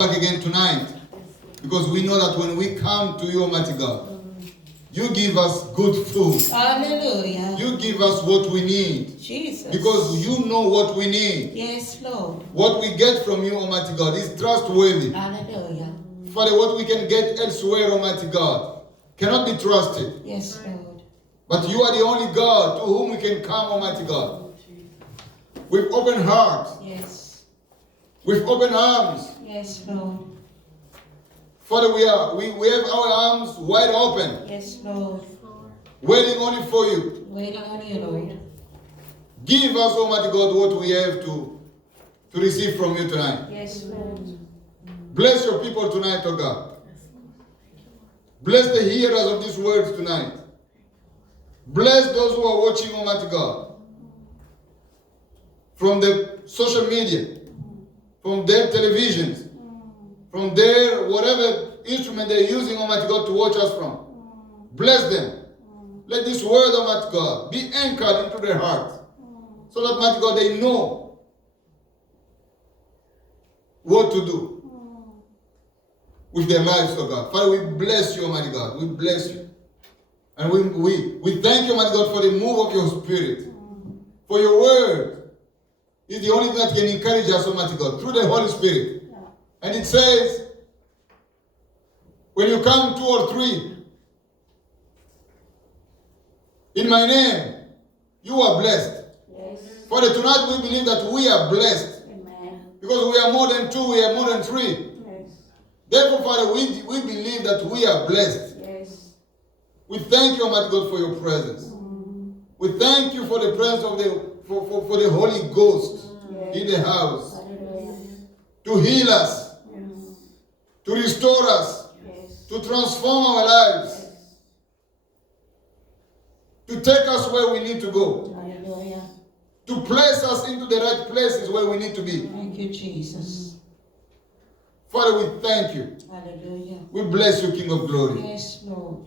back again tonight because we know that when we come to you, Almighty God, you give us good food. Hallelujah. You give us what we need. Jesus. Because you know what we need. Yes, Lord. What we get from you, Almighty God, is trustworthy. Hallelujah. Father, what we can get elsewhere, Almighty God, cannot be trusted. Yes, Lord. But you are the only God to whom we can come, Almighty God. With open hearts. Yes. With open arms. Yes, Lord. Father, we have our arms wide open. Yes, Lord. Waiting only for you. Waiting on you, Lord. Give us, Almighty God, what we have to receive from you tonight. Yes, Lord. Bless your people tonight, oh God. Bless the hearers of these words tonight. Bless those who are watching, Almighty God. From the social media, from their televisions, from their whatever instrument they're using, Almighty God, to watch us from. Bless them. Let this word, Almighty God, be anchored into their hearts. So that, Almighty God, they know what to do with their lives, oh God. Father, we bless you, Almighty God. We bless you. And we thank you, Almighty God, for the move of your Spirit. For your word is the only thing that can encourage us, Almighty God, through the Holy Spirit. And it says, when you come 2 or 3 in my name, you are blessed. Yes. Father, tonight we believe that we are blessed. Amen. Because we are more than 2, we are more than 3. Yes. Therefore, Father, we believe that we are blessed. Yes. We thank you, Almighty God, for your presence. We thank you for the presence of for the Holy Ghost in the house. Hallelujah. To heal us, to restore us, Yes. to transform our lives, to take us where we need to go, Hallelujah. to place us into the right places where we need to be. Thank you, Jesus. Father, we thank you. Hallelujah. We bless you, King of Glory. Yes, Lord.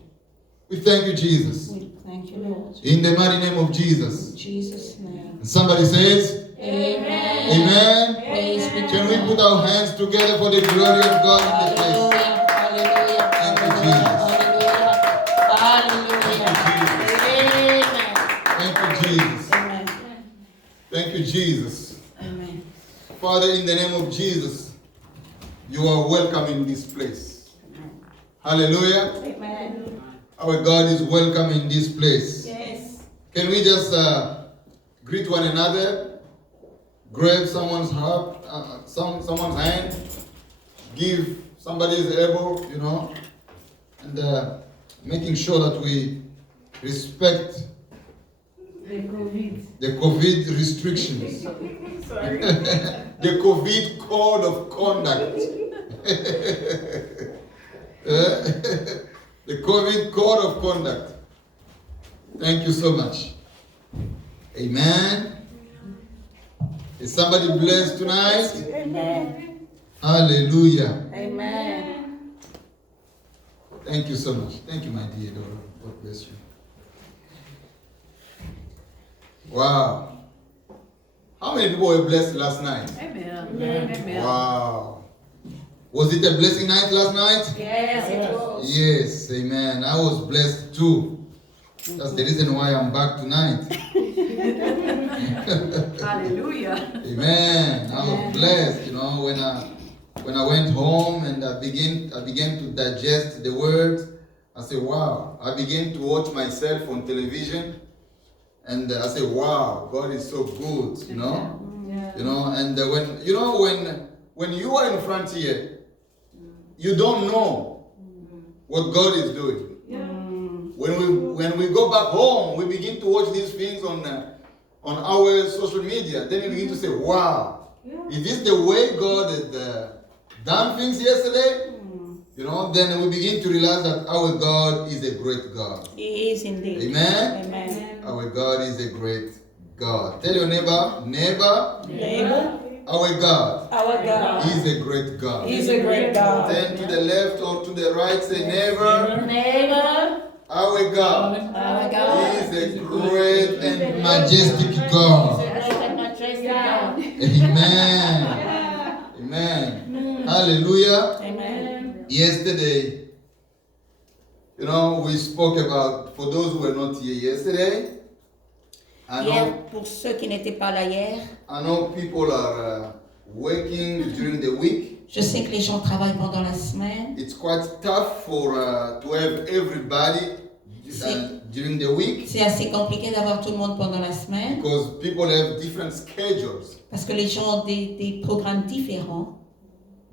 We thank you, Jesus. We thank you, Lord. In the mighty name of Jesus. In Jesus' name. And somebody says, Amen. Amen. Praise be to Can we God. put our hands together for the glory of God in the place? Hallelujah. Hallelujah. Thank you, Jesus. Hallelujah. Hallelujah. Thank you, Jesus. Amen. Thank you, Jesus. Amen. Father, in the name of Jesus, you are welcome in this place. Hallelujah. Amen. Our God is welcome in this place. Yes. Can we just greet one another? Grab someone's heart, someone's hand, give somebody's elbow, and making sure that we respect the COVID restrictions. The COVID code of conduct. The COVID code of conduct. Thank you so much. Amen. Is somebody blessed tonight? Amen. Hallelujah. Amen. Thank you so much. Thank you, my dear Dora. God bless you. Wow. How many people were blessed last night? Amen. Amen. Wow. Was it a blessing night last night? Yes, it was. Yes, amen. I was blessed too. That's the reason why I'm back tonight. Hallelujah. Amen. I was blessed, when I went home and I began to digest the word. I said, wow. I began to watch myself on television, and I said, wow, God is so good, Yeah. And when you are in front here, you don't know what God is doing. When we go back home, we begin to watch these things on our social media. Then we begin to say, wow, is this the way God had done things yesterday? Then we begin to realize that our God is a great God. He is indeed. Amen? Amen. Our God is a great God. Tell your neighbor, Neighbor, our God our God is a great God. is a great God. Then to the left or to the right, say neighbor, Neighbor, our God our God is a great and majestic God. is a great and majestic God. Amen. Amen. Hallelujah. Amen. Yesterday, we spoke about, for those who were not here yesterday, Hier, pour ceux qui n'étaient pas là hier, I know people are working during the week. je sais que les gens travaillent pendant la semaine. It's quite tough for to have everybody during the week C'est assez compliqué d'avoir tout le monde pendant la semaine because people have different schedules. parce que les gens ont des programmes différents.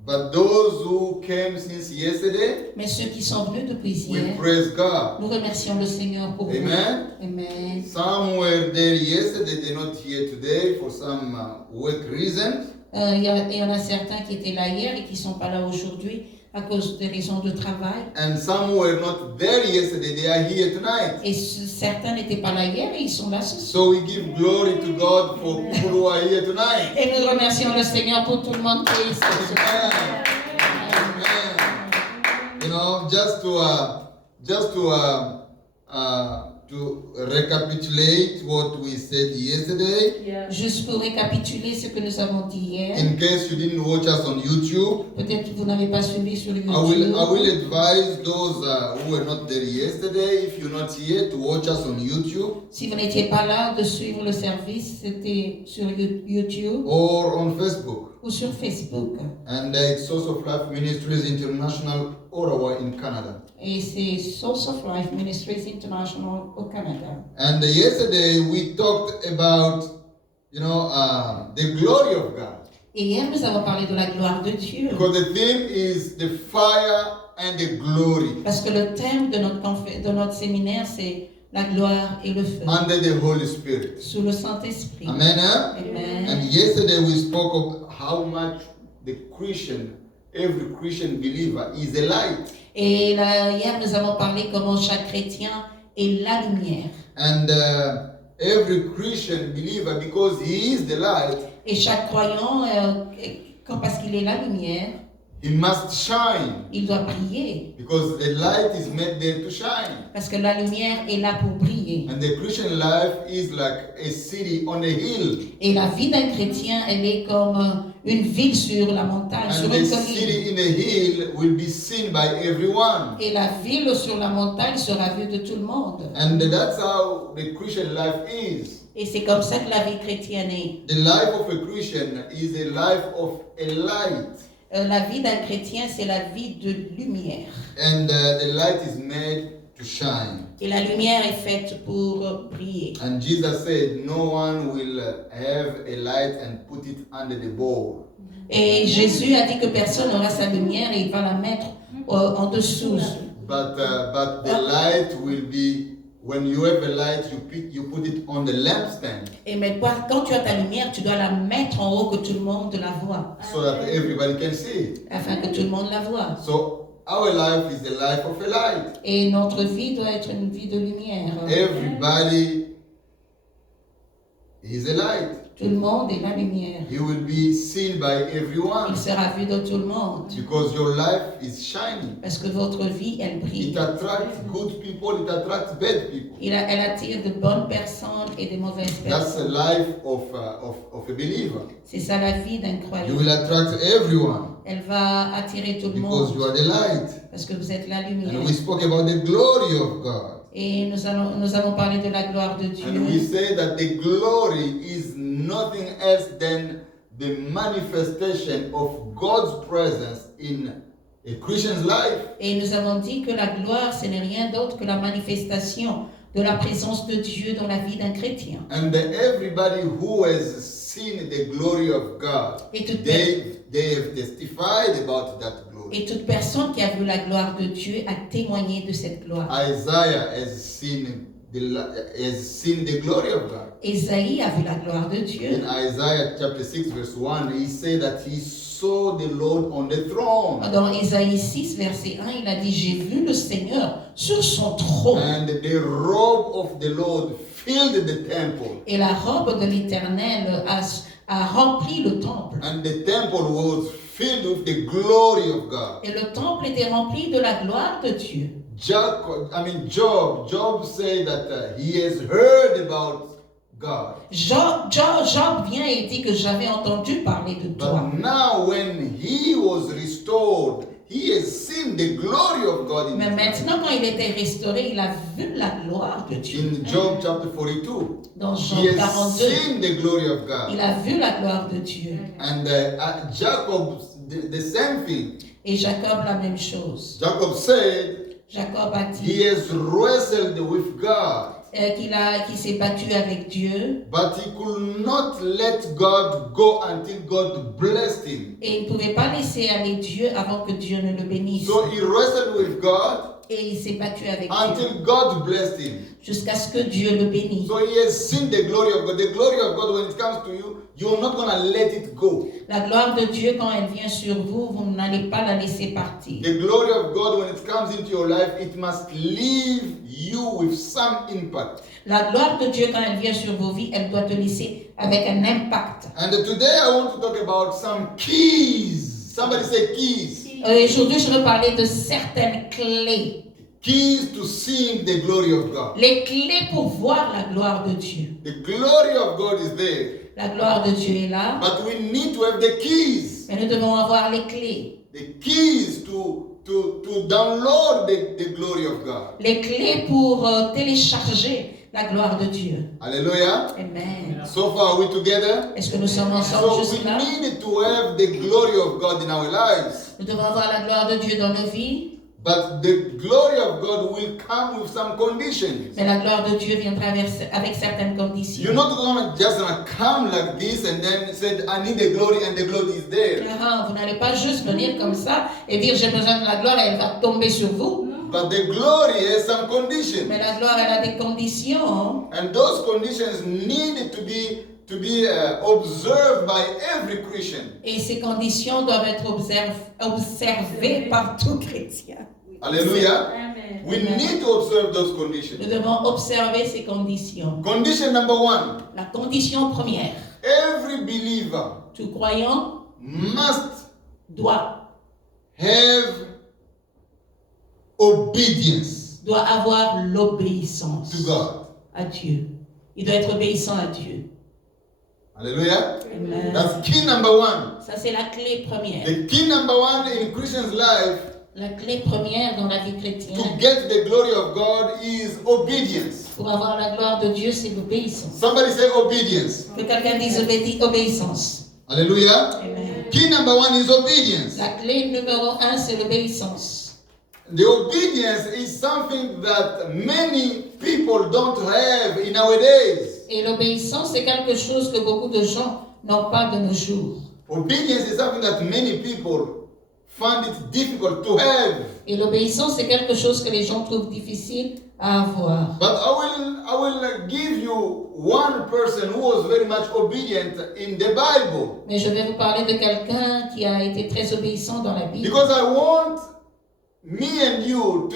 But those who came since yesterday, Mais ceux qui sont venus depuis we hier, praise God. nous remercions le Seigneur pour Amen. vous. Amen. Some were there yesterday, they're not here today for some work reasons. Il y en a certains qui étaient là hier et qui ne sont pas là aujourd'hui à cause des raisons de travail. And some were not there yesterday, they are here tonight. Et certains n'étaient pas là hier et ils sont là ce soir. So we give glory to God for people who are here tonight. Et nous remercions le Seigneur pour tout le monde qui est ici ce soir. Amen. Just to recapitulate what we said yesterday, Juste pour récapituler ce que nous avons dit hier, in case you didn't watch us on YouTube, peut-être que vous n'avez pas suivi sur le I will YouTube. advise those who were not there yesterday, if you're not here, to watch us on YouTube Si vous n'étiez pas là, de suivre le service, c'était sur YouTube or on Facebook. ou sur Facebook. And it's Source of Life Ministries International, Ottawa in Canada. Et c'est Source of Life Ministries International au Canada. And yesterday we talked about, the glory of God. Et hier, nous avons parlé de la gloire de Dieu. Because the theme is the fire and the glory Parce que le thème de notre séminaire, c'est la gloire et le feu. under the Holy Spirit. Sous le Saint-Esprit. Amen. Huh? Amen. And yesterday we spoke of how much every Christian believer is a light. Et là, hier, nous avons parlé comment chaque chrétien est la lumière. And every Christian believer, because he is the light, Et chaque croyant, parce qu'il est la lumière, he must shine. il doit briller. Because the light is made there to shine. Parce que la lumière est là pour briller. And the Christian life is like a city on a hill. Et la vie d'un chrétien, elle est comme une ville sur la montagne, sur And une the colline. city in a hill will be seen by everyone. Et la ville sur la montagne sera vue de tout le monde. And that's how the Christian life is. Et c'est comme ça que la vie chrétienne est. The life of a Christian is a life of a light. La vie d'un chrétien, c'est la vie de lumière. And the light is made to shine. Et la lumière est faite pour briller. And Jesus said, no one will have a light and put it under the bowl. Et Jésus a dit que personne n'aura sa lumière et il va la mettre en dessous. But the light will be, when you have a light, you put it on the lampstand. Et mais quand tu as ta lumière, tu dois la mettre en haut que tout le monde la voit. So that everybody can see it. Afin que tout le monde la voit. So our life is the life of a light. Et notre vie doit être une vie de lumière. Everybody is a light. Tout le monde est la lumière. You will be seen by Il everyone sera vu de tout le monde. because your life is shining. Parce que votre vie, elle It brille. attracts good people, it attracts bad people. Elle attire de bonnes personnes et de mauvaises That's the personnes. life of a believer. C'est ça la vie d'un You croyant. will attract everyone Elle va attirer tout le because you monde. are the light. Parce que vous êtes la And lumière. we spoke about the glory of God. Et nous avons parlé de la gloire de And we Dieu. say that the glory is nothing else than the manifestation of God's presence in a Christian's life. Et nous avons dit que la gloire, ce n'est rien d'autre que la manifestation de la présence de Dieu dans la vie d'un chrétien. And everybody who has seen the glory of God, Et toute, they have testified about that glory. et toute personne qui a vu la gloire de Dieu a témoigné de cette gloire. Isaiah has seen the glory of God. Ésaïe a vu la gloire de Dieu. In Isaiah chapter 6 verse 1, he said that he saw the Lord on the throne. Dans Ésaïe 6, verset 1, il a dit « J'ai vu le Seigneur sur son trône. And the robe of the Lord filled the temple. Et la robe de l'Éternel a rempli le temple. And the temple was filled with the glory of God. Et le temple était rempli de la gloire de Dieu. Job said that he has heard about God. Job vient et dit que j'avais entendu parler de toi. But now when he was restored restored, he has seen the glory of God in Mais his life. maintenant, quand il était restauré, il a vu la gloire de Dieu. In Job chapter 42, Dans Jean he has 42, seen the glory of God. il a vu la gloire de Dieu. And Jacob, the same thing. Et Jacob, la même chose. Jacob said Jacob a he dit has wrestled with God, qu'il s'est battu avec Dieu but he could not let God go until God blessed him. et il ne pouvait pas laisser aller Dieu avant que Dieu ne le bénisse. So he wrestled with God Et il s'est battu avec Dieu until God blessed him. jusqu'à ce que Dieu le bénisse. So he has seen the glory of God. The glory of God, when it comes to you, you're not going to let it go. La gloire de Dieu, quand elle vient sur vous, vous n'allez pas la laisser partir. The glory of God, when it comes into your life, it must leave you with some impact. La gloire de Dieu, quand elle vient sur vos vies, elle doit te laisser avec un impact. And today I want to talk about some keys. Somebody say keys. Aujourd'hui, je veux parler de certaines clés. Keys to seeing the glory of God. Les clés pour voir la gloire de Dieu. The glory of God is there, La gloire de Dieu est là, but we need to have the keys. mais nous devons avoir les clés. The keys to download the glory of God. Les clés pour télécharger la gloire de Dieu. Hallelujah. Amen. So far, are we together? Est-ce que nous sommes ensemble So we jusque-là? need to have the glory of God in our lives. Nous devons avoir la gloire de Dieu dans nos vies, But the glory of God will come with some conditions. mais la gloire de Dieu viendra avec certaines conditions. You're not just gonna come like this and then say, I need the glory, and the glory is there. Vous n'allez pas juste venir comme ça et dire j'ai besoin de la gloire et elle va tomber sur vous. But the glory has some conditions. Mais la gloire, elle a des conditions. And those conditions need to be observed by every Christian. Et ces conditions doivent être observées par tout chrétien. Hallelujah. Amen. We need to observe those conditions. Nous devons observer ces conditions. Condition number one, La condition première, every believer tout croyant must doit have obedience avoir l'obéissance to God. à Dieu. Il doit être obéissant à Dieu. Hallelujah. Amen. That's key number one. Ça, c'est la clé première. The key number one in Christian's life La clé première dans la vie to chrétienne, get the glory of God is obedience. pour avoir la gloire de Dieu, c'est l'obéissance. Somebody say obedience. Que quelqu'un dise obéissance. Hallelujah. Amen. Key number one is obedience. La clé numéro 1, c'est l'obéissance. The obedience is something that many people don't have in nowadays. Et l'obéissance, c'est quelque chose que beaucoup de gens n'ont pas de nos jours. Obedience is something that many people find it difficult to have. Et l'obéissance, c'est quelque chose que les gens trouvent difficile à avoir. But I will give you one person who was very much obedient in the Bible. Mais je vais vous parler de quelqu'un qui a été très obéissant dans la Bible. Because I want me and you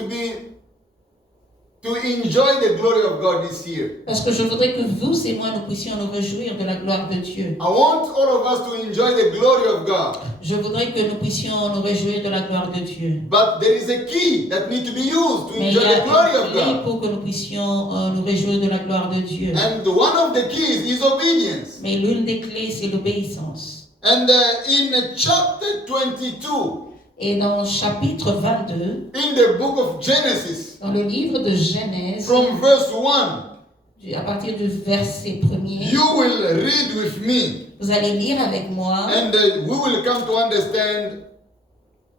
to enjoy the glory of God this year. Parce que je voudrais que vous et moi, nous puissions nous réjouir de la gloire de Dieu. I want all of us to enjoy the glory of God. Je voudrais que nous puissions nous réjouir de la gloire de Dieu. But there is a key that needs to be used to Mais il y enjoy a the glory une of clé God. pour que nous puissions nous réjouir de la gloire de Dieu. And one of the keys is obedience. Mais l'une des clés, c'est l'obéissance. And in chapter 22, Et dans le chapitre 22, in the book of Genesis, dans le livre de Genèse, from verse 1, à partir du verset 1er, you will read with me, vous allez lire avec moi and we will come to understand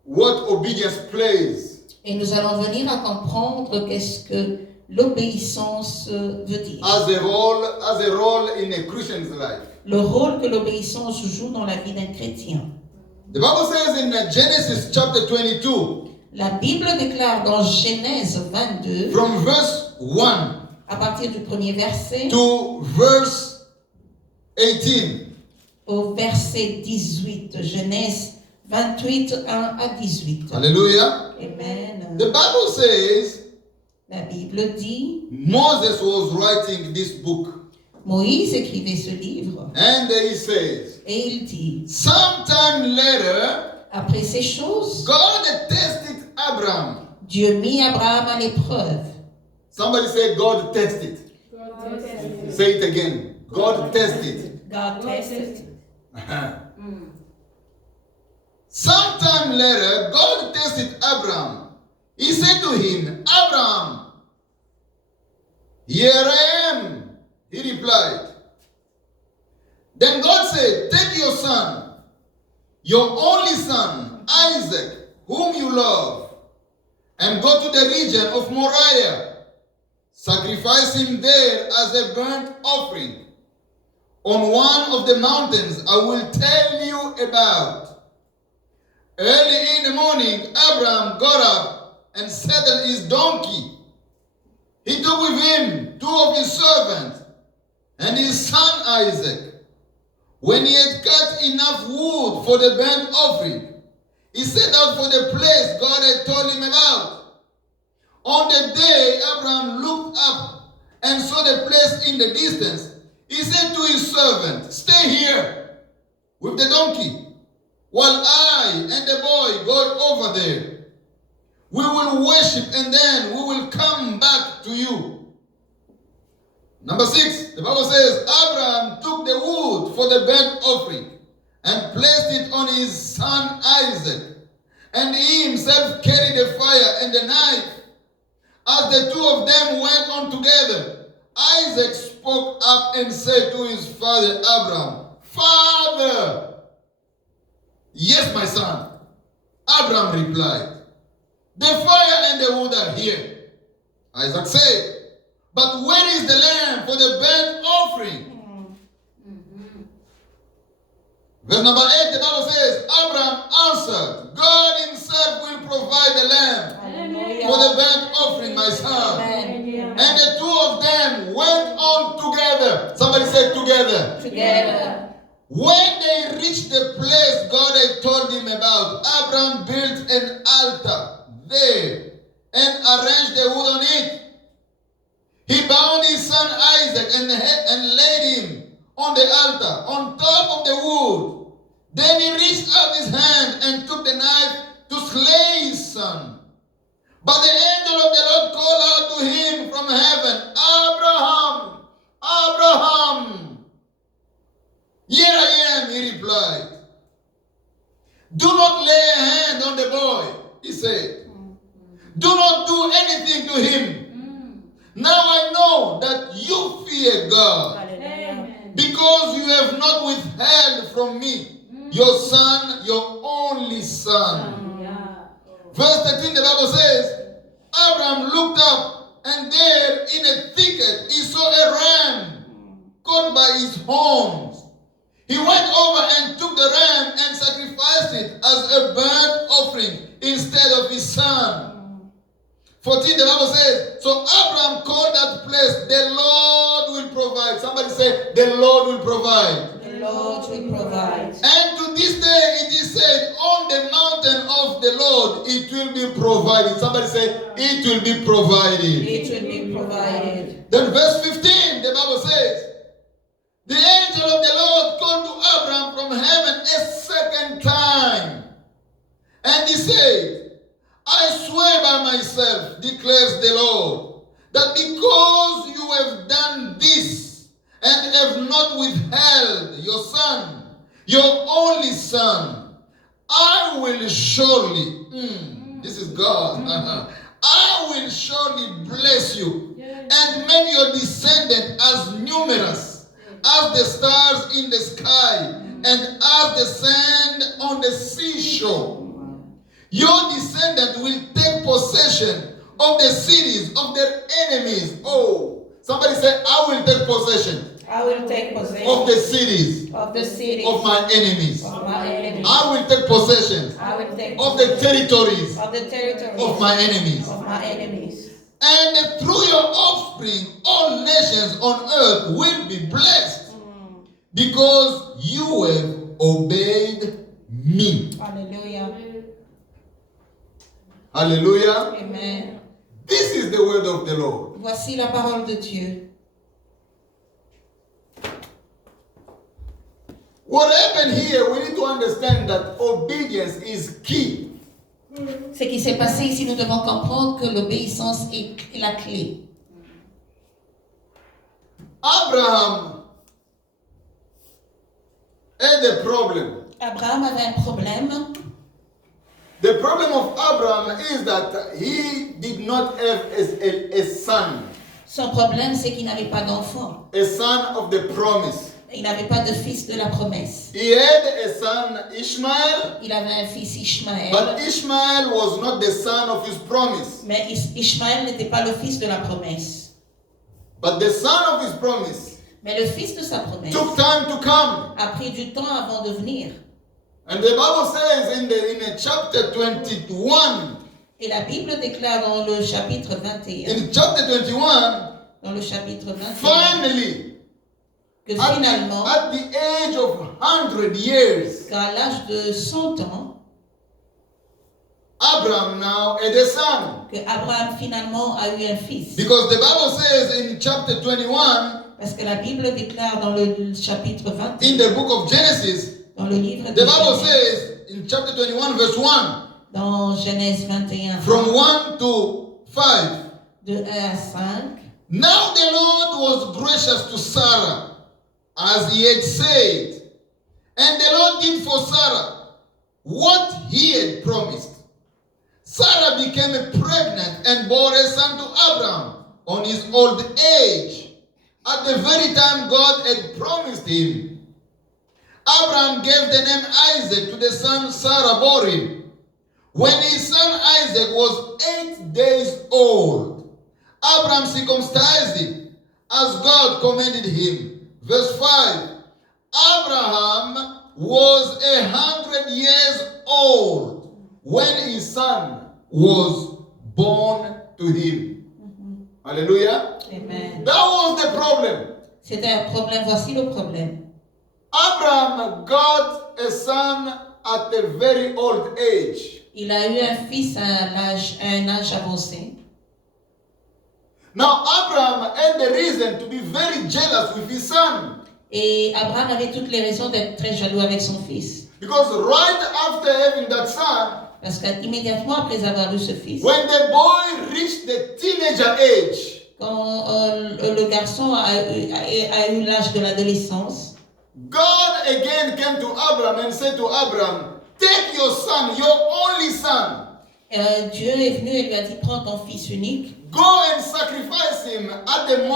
what obedience plays. et nous allons venir à comprendre qu'est-ce que l'obéissance veut dire. As a role in a Christian's life. Le rôle que l'obéissance joue dans la vie d'un chrétien. The Bible says in Genesis chapter 22, La Bible déclare dans Genèse 22, from verse 1 à partir du premier verset to verse 18. au verset 18, Genèse 28, 1 à 18. Hallelujah. Amen. The Bible says La Bible dit, Moses was writing this book, Moïse écrivait ce livre and he says, et il dit, sometime later, après ces choses, God tested Abraham. Dieu mit Abraham à l'épreuve. Somebody say God tested. God tested. Say it again. God tested. God tested. Sometime later, God tested Abraham. He said to him, Abraham, here I am, he replied. Then God said, take your son, your only son, Isaac, whom you love, and go to the region of Moriah. Sacrifice him there as a burnt offering on one of the mountains I will tell you about. Early in the morning, Abraham got up and saddled his donkey. He took with him 2 of his servants and his son Isaac. When he had cut enough wood for the burnt offering, he set out for the place God had told him about. On the day Abraham looked up and saw the place in the distance, he said to his servant, stay here with the donkey, while I and the boy go over there. We will worship and then we will come back to you. Number 6, the Bible says, Abraham took the wood for the burnt offering and placed it on his son Isaac. And he himself carried the fire and the knife. As the 2 of them went on together, Isaac spoke up and said to his father Abraham, Father! Yes, my son. Abraham replied, the fire and the wood are here. Isaac said, but where is the lamb for the burnt offering? Verse number 8, the Bible says, Abraham answered, God himself will provide the lamb for the burnt offering, my son. And the 2 of them went on together. Somebody said together. Together. When they reached the place God had told him about, Abraham built an altar there and arranged the wood on it. He bound his son Isaac and laid him on the altar, on top of the wood. Then he reached out his hand and took the knife to slay his son. But the angel of the Lord called out to him from heaven, Abraham, Abraham. Here I am, he replied. Do not lay a hand on the boy, he said. Do not do anything to him. Now I know that you fear God, because you have not withheld from me your son, your only son. Verse 13, the Bible says, Abraham looked up, and there in a thicket he saw a ram caught by his horns. He went over and took the ram and sacrificed it as a burnt offering instead of his son. 14, the Bible says, so Abraham called that place, the Lord will provide. Somebody say, the Lord will provide. The Lord will provide. And to this day it is said, on the mountain of the Lord it will be provided. Somebody say, it will be provided. It will be provided. Then verse 15, the Bible says, the angel of the Lord called to Abraham from heaven a second time. And he said, I swear by myself, declares the Lord, that because you have done this and have not withheld your son, your only son, I will surely, this is God, I will surely bless you and make your descendant as numerous as the stars in the sky and as the sand on the seashore. Your descendant will take possession of the cities of their enemies. Oh, somebody say, I will take possession. I will take possession of the cities of the cities of my enemies. Of my enemies. I will take possession I will take of the territories of the territories of my enemies. Of my enemies. And through your offspring, all nations on earth will be blessed because you have obeyed me. Hallelujah. Hallelujah. Amen. This is the word of the Lord. Voici la parole de Dieu. What happened here, we need to understand that obedience is key. Ce qui s'est passé ici, nous devons comprendre que l'obéissance est la clé. Abraham had a problem. Abraham avait un problème. The problem of Abraham is that he did not have a son. Son problème, c'est qu'il n'avait pas d'enfant. A son of the promise. Il n'avait pas de fils de la promesse. He had a son, Ishmael, Il avait un fils Ishmaël, but Ishmael was not the son of his promise. mais Ishmaël n'était pas le fils de la promesse. But the son of his promise Mais le fils de sa promesse took time to come. a pris du temps avant de venir. And the Bible says in chapter 21, Et la Bible déclare dans le chapitre 21, in chapter 21, dans le chapitre 21, finally, que finalement, at the age of 100 years, qu'à l'âge de 100 ans, Abraham now had a son. que Abraham finalement a eu un fils. Because the Bible says in chapter 21, Parce que la Bible déclare dans le chapitre 21, in the book of Genesis, dans le livre de the Bible Genèse, says in chapter 21, verse 1, dans Genèse 21, from 1 to 5, de 1 à 5, now the Lord was gracious to Sarah, as he had said, and the Lord did for Sarah what he had promised. Sarah became pregnant and bore a son to Abraham on his old age, at the very time God had promised him. Abraham gave the name Isaac to the son Sarah bore him. When his son Isaac was 8 days old, Abraham circumcised him as God commanded him. Verse 5, Abraham was 100 years old when his son was born to him. Hallelujah. Amen. That was the problem. C'était un problème. Voici le problème. Abraham got a son at a very old age. Il a eu un fils à un âge avancé. Now Abraham had the reason to be very jealous with his son. Et Abraham avait toutes les raisons d'être très jaloux avec son fils. Because right after having that son, Parce qu'immédiatement après avoir eu ce fils, when the boy reached the teenager age, quand le garçon a eu l'âge de l'adolescence, God again came to Abraham and said to Abraham, take your son, your only son, Dieu est venu et lui a dit, prends ton fils unique go and sacrifice him at the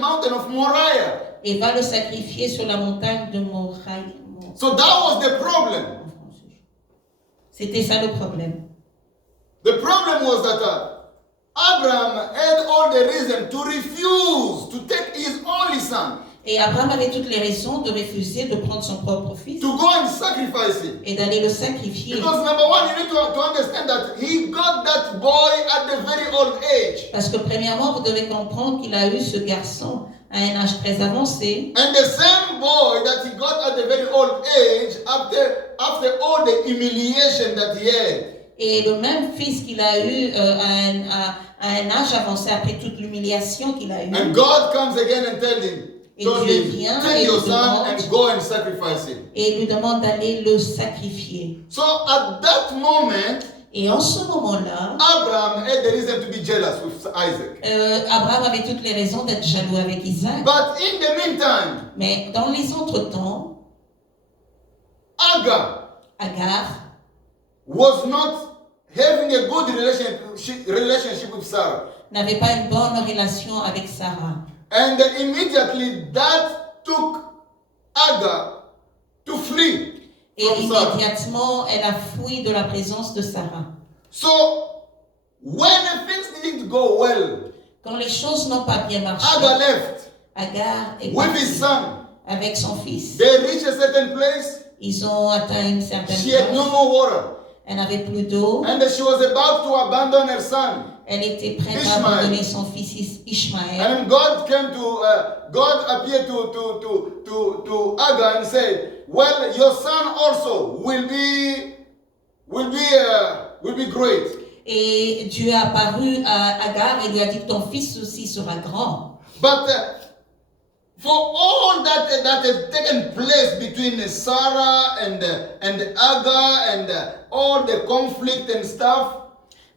mountain of Moriah. et va le sacrifier sur la montagne de Moriah. So that was the problem. C'était ça le problème. The problem was that Abraham had all the reason to refuse to take his only son, Et Abraham avait toutes les raisons de refuser de prendre son propre fils to go and sacrifice him. et d'aller le sacrifier. Because number one, you need to understand that he got that boy at the very old age. Parce que premièrement, vous devez comprendre qu'il a eu ce garçon à un âge très avancé. And the same boy that he got at the very old age, after all the humiliation that he had. Et le même fils qu'il a eu à un âge avancé après toute l'humiliation qu'il a eue. And God comes again and tells him, Et Dieu vient take et your lui son demande, and go and sacrifice him. et lui demande d'aller le sacrifier. So at that moment, Et en ce moment-là, Abraham had the reason to be jealous with Isaac. Abraham avait toutes les raisons d'être jaloux avec Isaac. But in the meantime, Mais dans les entretemps, Agar was not having a good relationship with Sarah. n'avait pas une bonne relation avec Sarah. And immediately that took Agar to flee Et from Sarah. immédiatement, elle a fui de la présence de Sarah. So when things didn't go well, Quand les choses n'ont pas bien marché, Agar left Agar est with his partie son. avec son fils. They reached a certain place. Ils ont atteint une certaine She had no place. more water. Elle n'avait plus d'eau. And she was about to abandon her son. Elle était prête à Ishmael. abandonner son fils Ishmaël. And God appeared to Agar and said, well, your son also will be great. Et Dieu est apparu à Agar et lui a dit que ton fils aussi sera grand. But for all that had taken place between Sarah and Agar and all the conflict and stuff,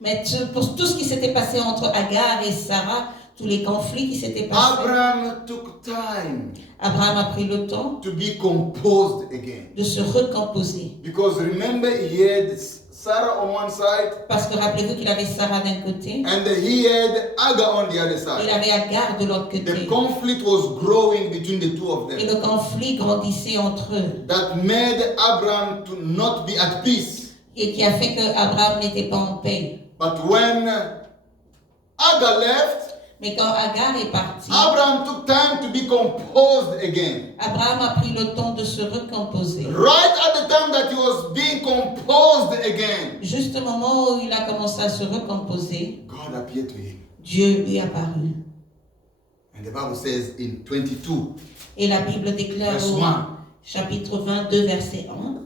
Mais pour tout ce qui s'était passé entre Agar et Sarah, tous les conflits qui s'étaient passés. Abraham took time Abraham a pris le temps to be composed again. de se recomposer. Because remember, he had Sarah on one side Parce que rappelez-vous qu'il avait Sarah d'un côté, and he had Agar on the other il side. avait Agar de l'autre The côté. conflict was growing between the two of Et them. le conflit grandissait entre eux. That made Abraham to not be at peace. Et qui a fait qu'Abraham n'était pas en paix. But when Agar left, Mais quand Agar est parti, Abraham took time to be composed again. Abraham a pris le temps de se recomposer. Right at the time that he was being composed again, Juste au moment où il a commencé à se recomposer, God appeared to him. Dieu lui apparut. And the Bible says in 22, Et la Bible déclare verse au 1, chapitre 22, verset 1,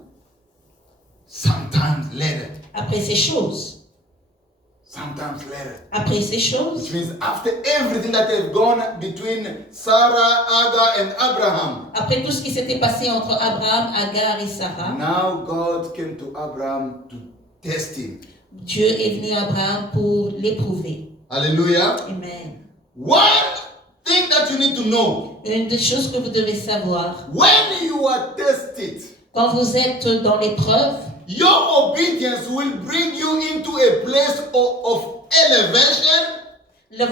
sometimes later, après ces choses, après ces choses, which means after everything that had gone between Sarah, Agar, and Abraham, après tout ce qui s'était passé entre Abraham, Agar et Sarah, now God came to Abraham to test him. Dieu est venu à Abraham pour l'éprouver. Hallelujah. Amen. One thing that you need to know, Une des choses que vous devez savoir, when you are tested, quand vous êtes dans l'épreuve, your obedience will bring you into a place of elevation.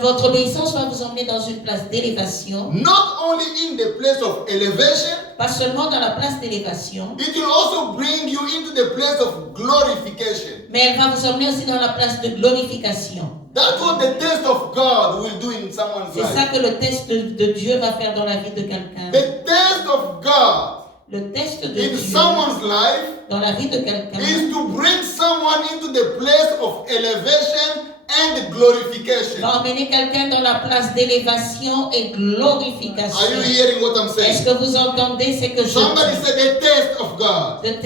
Votre obéissance va vous emmener dans une place d'élévation. Not only in the place of elevation, Pas seulement dans la place d'élévation, it will also bring you into the place of glorification. mais elle va vous emmener aussi dans la place de glorification. That's what the test of God will do in someone's C'est ça life. que le test de Dieu va faire dans la vie de quelqu'un. The test of God Le test de in Dieu someone's life dans la vie de quelqu'un is to bring someone into the place of elevation and glorification. va emmener quelqu'un dans la place d'élévation et glorification. Are you hearing what I'm Est-ce saying? que vous entendez ce que je Somebody dis? said the test of God Le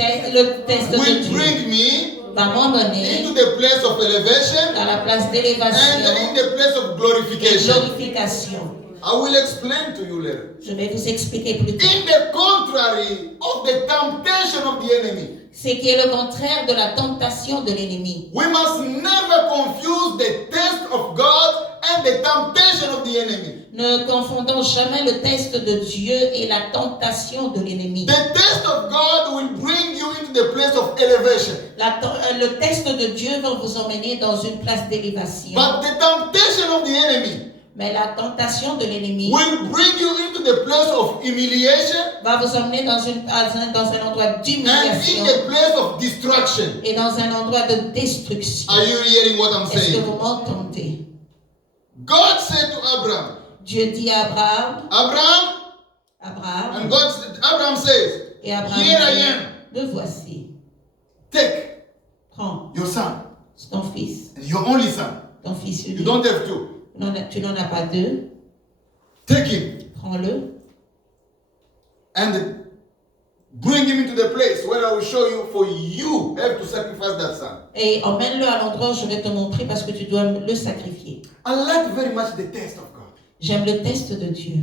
test de will Dieu bring me va m'emmener into the place of elevation dans la place and d'élévation in the place of et glorification. glorification. I will explain to you later. Je vais vous expliquer plus tard. In the contrary of the temptation of the enemy, C'est qui est le contraire de la tentation de l'ennemi. we must never confuse the test of God and the temptation of the enemy. Ne confondons jamais le test de Dieu et la tentation de l'ennemi. The test of God will bring you into the place of elevation. Le test de Dieu va vous emmener dans une place d'élévation. But the temptation of the enemy Mais la tentation de l'ennemi will bring you into the place of humiliation va vous emmener dans un endroit and in d'humiliation the place of destruction. et dans un endroit de destruction. Are you hearing what I'm Est-ce que saying? vous m'entendez? God said to Abraham, Dieu dit à Abraham, and Abraham says, et Abraham here I dit, am. me voici, Take prends your son, ton fils, and your only son. ton fils You unique. don't have two. Tu n'en as pas deux, Take him prends-le and bring him into the place where I will show you, for you have to sacrifice that son. et emmène-le à l'endroit où je vais te montrer parce que tu dois le sacrifier. I like very much the test of God. J'aime le test de Dieu.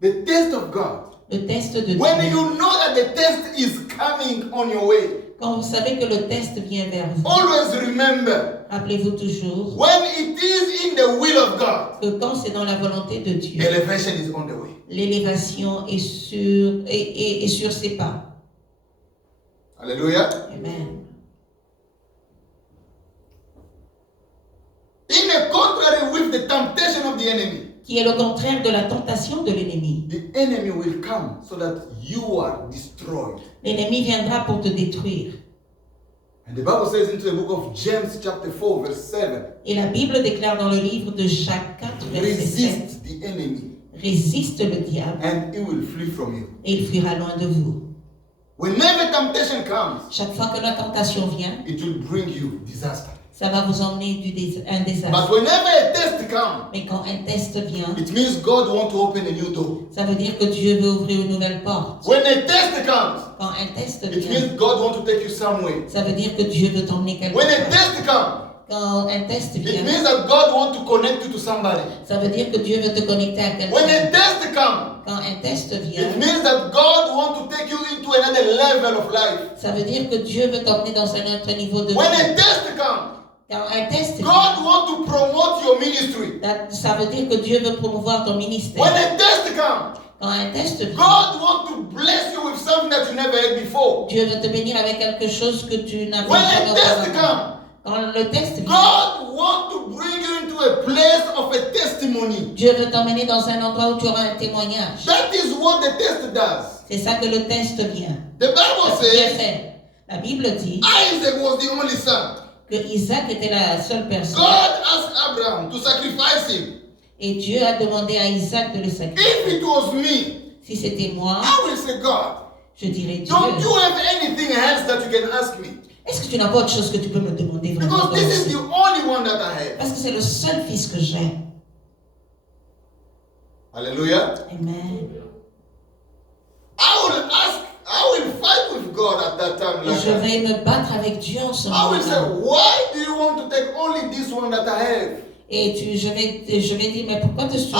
The test of God. Le test de When Dieu. you know that the test is coming on your way, Quand vous savez que le test vient vers vous, always remember, rappelez-vous toujours when it is in the will of God, que quand c'est dans la volonté de Dieu, elevation is on the way. l'élévation est sur ses pas. Hallelujah. Amen. In a contrary with the temptation of the enemy, Qui est le contraire de la tentation de l'ennemi. the enemy will come so that you are destroyed. L'ennemi viendra pour te détruire. And the Bible says into the book of James chapter 4 verse 7, Et la Bible déclare dans le livre de Jacques 4, verset 7, resist the enemy résiste le diable and he will flee from you. et il fuira loin de vous. Whenever temptation comes, Chaque fois que la tentation vient, it will bring you disaster. ça va vous emmener un But désastre. whenever a test comes, Mais quand un test vient, it means God wants to open a new door. ça veut dire que Dieu veut ouvrir une nouvelle porte. When a test comes, Quand un test it vient, means God wants to take you somewhere. ça veut dire que Dieu veut t'emmener quelque When a part. test comes, Quand un test it vient, means that God wants to connect you to somebody. ça veut dire que Dieu veut te connecter à When a quelqu'un. test comes, Quand un test vient, it means that God wants to take you into another level of life. ça veut dire que Dieu veut t'emmener dans un autre niveau de When a vie. test comes, Quand un test vient, God wants to promote your your ministry. Ça veut dire que Dieu veut promouvoir ton ministère. When a test comes, Quand un test vient, God wants to bless you with something that you never had before. Dieu veut te bénir avec quelque chose que tu n'avais When jamais a test auparavant. comes, Quand le test vient, God wants to bring you into a place of a testimony. Dieu veut t'emmener dans un endroit où tu auras un témoignage. That is what the test does. C'est ça que le test vient. The Bible Bien says fait. La Bible dit Isaac was the only son. que Isaac était la seule personne. God asked Abraham to sacrifice him. Et Dieu a demandé à Isaac de le sacrifier. If it was me, Si c'était moi, I will say, God, je dirais Dieu. don't you have anything else that you can ask me? Est-ce que tu n'as pas autre chose que tu peux me demander vraiment? Because this is the only one that I have. Parce que c'est le seul fils que j'ai. Hallelujah. Amen. I will fight with God at that time. Et Like je that. vais me battre avec Dieu en ce I will say, moment-là. why do you want to take only this one that I have? Et je vais dire, mais pourquoi te Ask me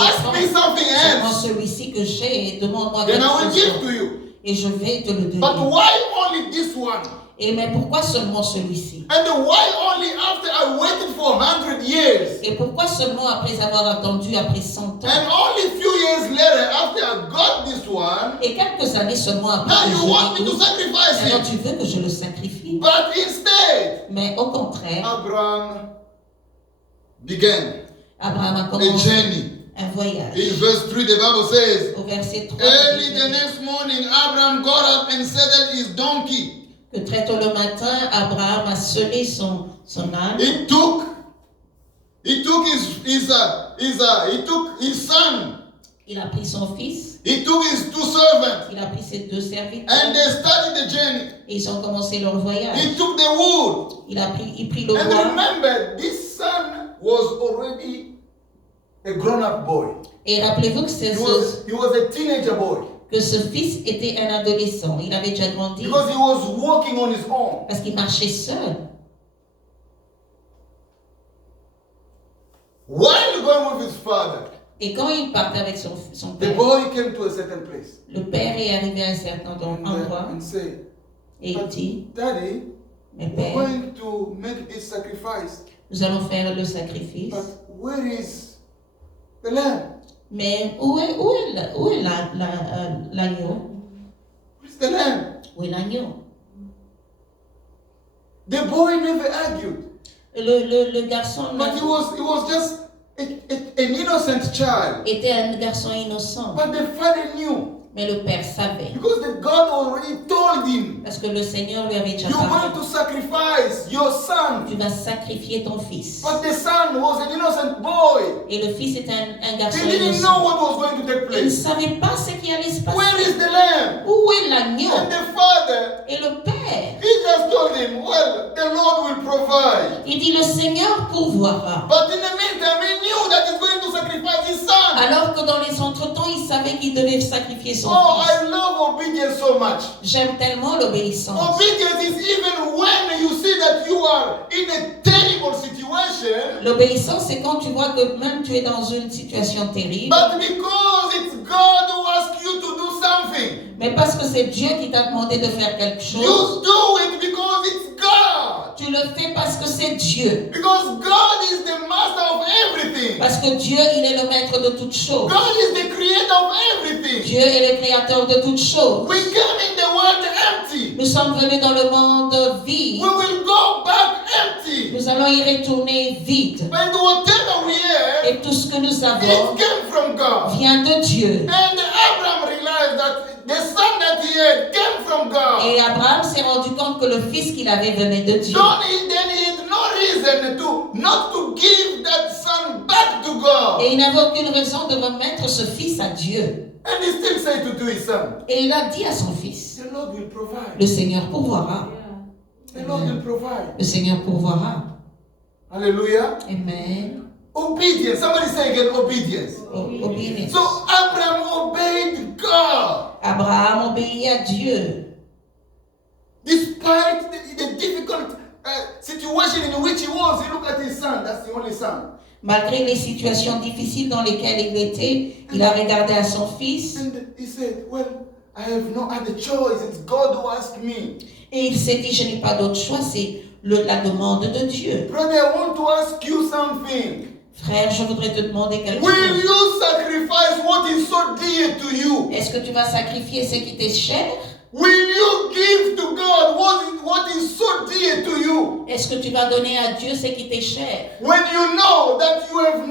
something seulement else. celui-ci que j'ai et demande-moi Then quelque I will chose. give to you. Et je vais te le But donner. why only this one? Et mais pourquoi seulement celui-ci? And why only after I waited for 100 years? Et pourquoi seulement après avoir attendu après 100 ans? And only few years later, after I got this one, Et quelques années seulement après now que you je want me l'ai to eu, sacrifice alors him. tu veux que je le sacrifie. But instead, Mais au contraire, Abraham began Abraham a a commencé journey. un voyage. In verse 3, the Bible says, Au verset 3, early the next morning, Abraham got up and saddled his donkey. que très tôt le matin, Abraham a scellé son âne. He took his son. Il a pris son fils, He took his two servants. il a pris ses deux serviteurs And they started the journey. et ils ont commencé leur voyage. He took the wood. Il prit le And bois remember, this son was already a grown-up boy. et rappelez-vous que He was a teenager boy. ce fils était un adolescent. Il avait déjà grandi Because he was walking on his own. parce qu'il marchait seul. While going with his father, Et quand il partait avec son the père, boy came to a certain place. le père est arrivé à un certain endroit And said, et il dit, Daddy, mais we're père, going to make this sacrifice. nous allons faire le sacrifice. But where is the lamb? Mais où est l'agneau? Where's the lamb? Où est l'agneau? The boy never argued. Le garçon But he was just an innocent child. était un garçon innocent. But the father knew. Mais le père savait. Because God already told him, Parce que le Seigneur lui avait déjà you're parlé. going to sacrifice your son. Tu vas sacrifier ton fils. But the son was an innocent boy. Et le fils était un garçon He didn't innocent. know what was going to take Il ne place. savait pas ce qui allait se passer. Where is the lamb? Où est l'agneau? And the father, Et le père, he just told him, well, the Lord will provide. il dit, le Seigneur pourvoira. But in the meantime, he knew that he's going to sacrifice his son. Alors que dans les entretemps, il savait qu'il devait sacrifier son Oh, fils. I love obedience so much. J'aime tellement l'obéissance. Obedience is even when you see that you are in a terrible situation, L'obéissance, c'est quand tu vois que même tu es dans une situation terrible, but because it's God who asks you to do something. mais parce que c'est Dieu qui t'a demandé de faire quelque You chose, do it because it's God. tu le fais parce que c'est Dieu. Because God is the master of everything. Parce que Dieu, il est le maître de toutes choses. God is the creator of everything. Dieu est le créateur de toutes choses. We came in the world empty. Nous sommes venus dans le monde vide. We will go back empty. Nous allons y retourner vide. And whatever we have, Et tout ce que nous avons it came from God. vient de Dieu. And Abraham realized that the son that he had came from God. Et Abraham s'est rendu compte que le fils qu'il avait venait de Dieu. Then he had no reason to not to give that son back to God. Et il n'avait aucune raison de remettre ce fils à Dieu. And he still said to his son, Et il a dit à son fils, the Lord will provide. le Seigneur pourvoira. The Lord will provide. Le Seigneur pourvoira. Hallelujah. Amen. Obedience. Somebody say again, obedience. Obéissance. So Abraham obeyed God. Abraham obéit à Dieu. Despite the difficult situation in which he was, he looked at his son. That's the only son. Malgré les situations difficiles dans lesquelles il était, il a regardé à son fils And he said, well, I have no other choice. It's God who asked me. et il s'est dit, je n'ai pas d'autre choix, c'est la demande de Dieu. Brother, I want to ask you something. Frère, je voudrais te demander quelque Will chose. you sacrifice what is so dear to you? Est-ce que tu vas sacrifier ce qui t'est cher? Will you give to God what is so dear to you? Est-ce que tu vas donner à Dieu ce qui t'est cher? When you know that you have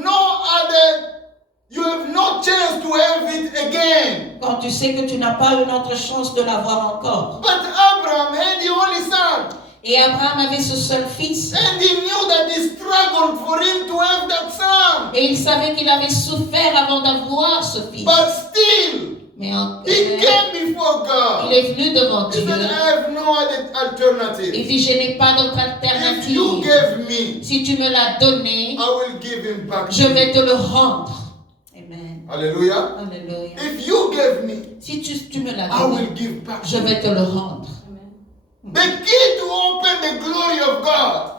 no chance to have it again. Quand tu sais que tu n'as pas une autre chance de l'avoir encore. But Abraham had the only son. Et Abraham avait ce seul fils. And he knew that he struggled for him to have that son. Et il savait qu'il avait souffert avant d'avoir ce fils. But still, Mais he came before God. il est venu devant He Dieu. said, I have no other Il alternative. dit, je n'ai pas d'autre If you alternative. gave me, Si tu me l'as donné, I will give him back to je you. vais te le rendre. Amen. Hallelujah. Alléluia. If you gave me, Si tu me l'as I donné, will give back je to you. vais te le rendre. The key to open the glory of God,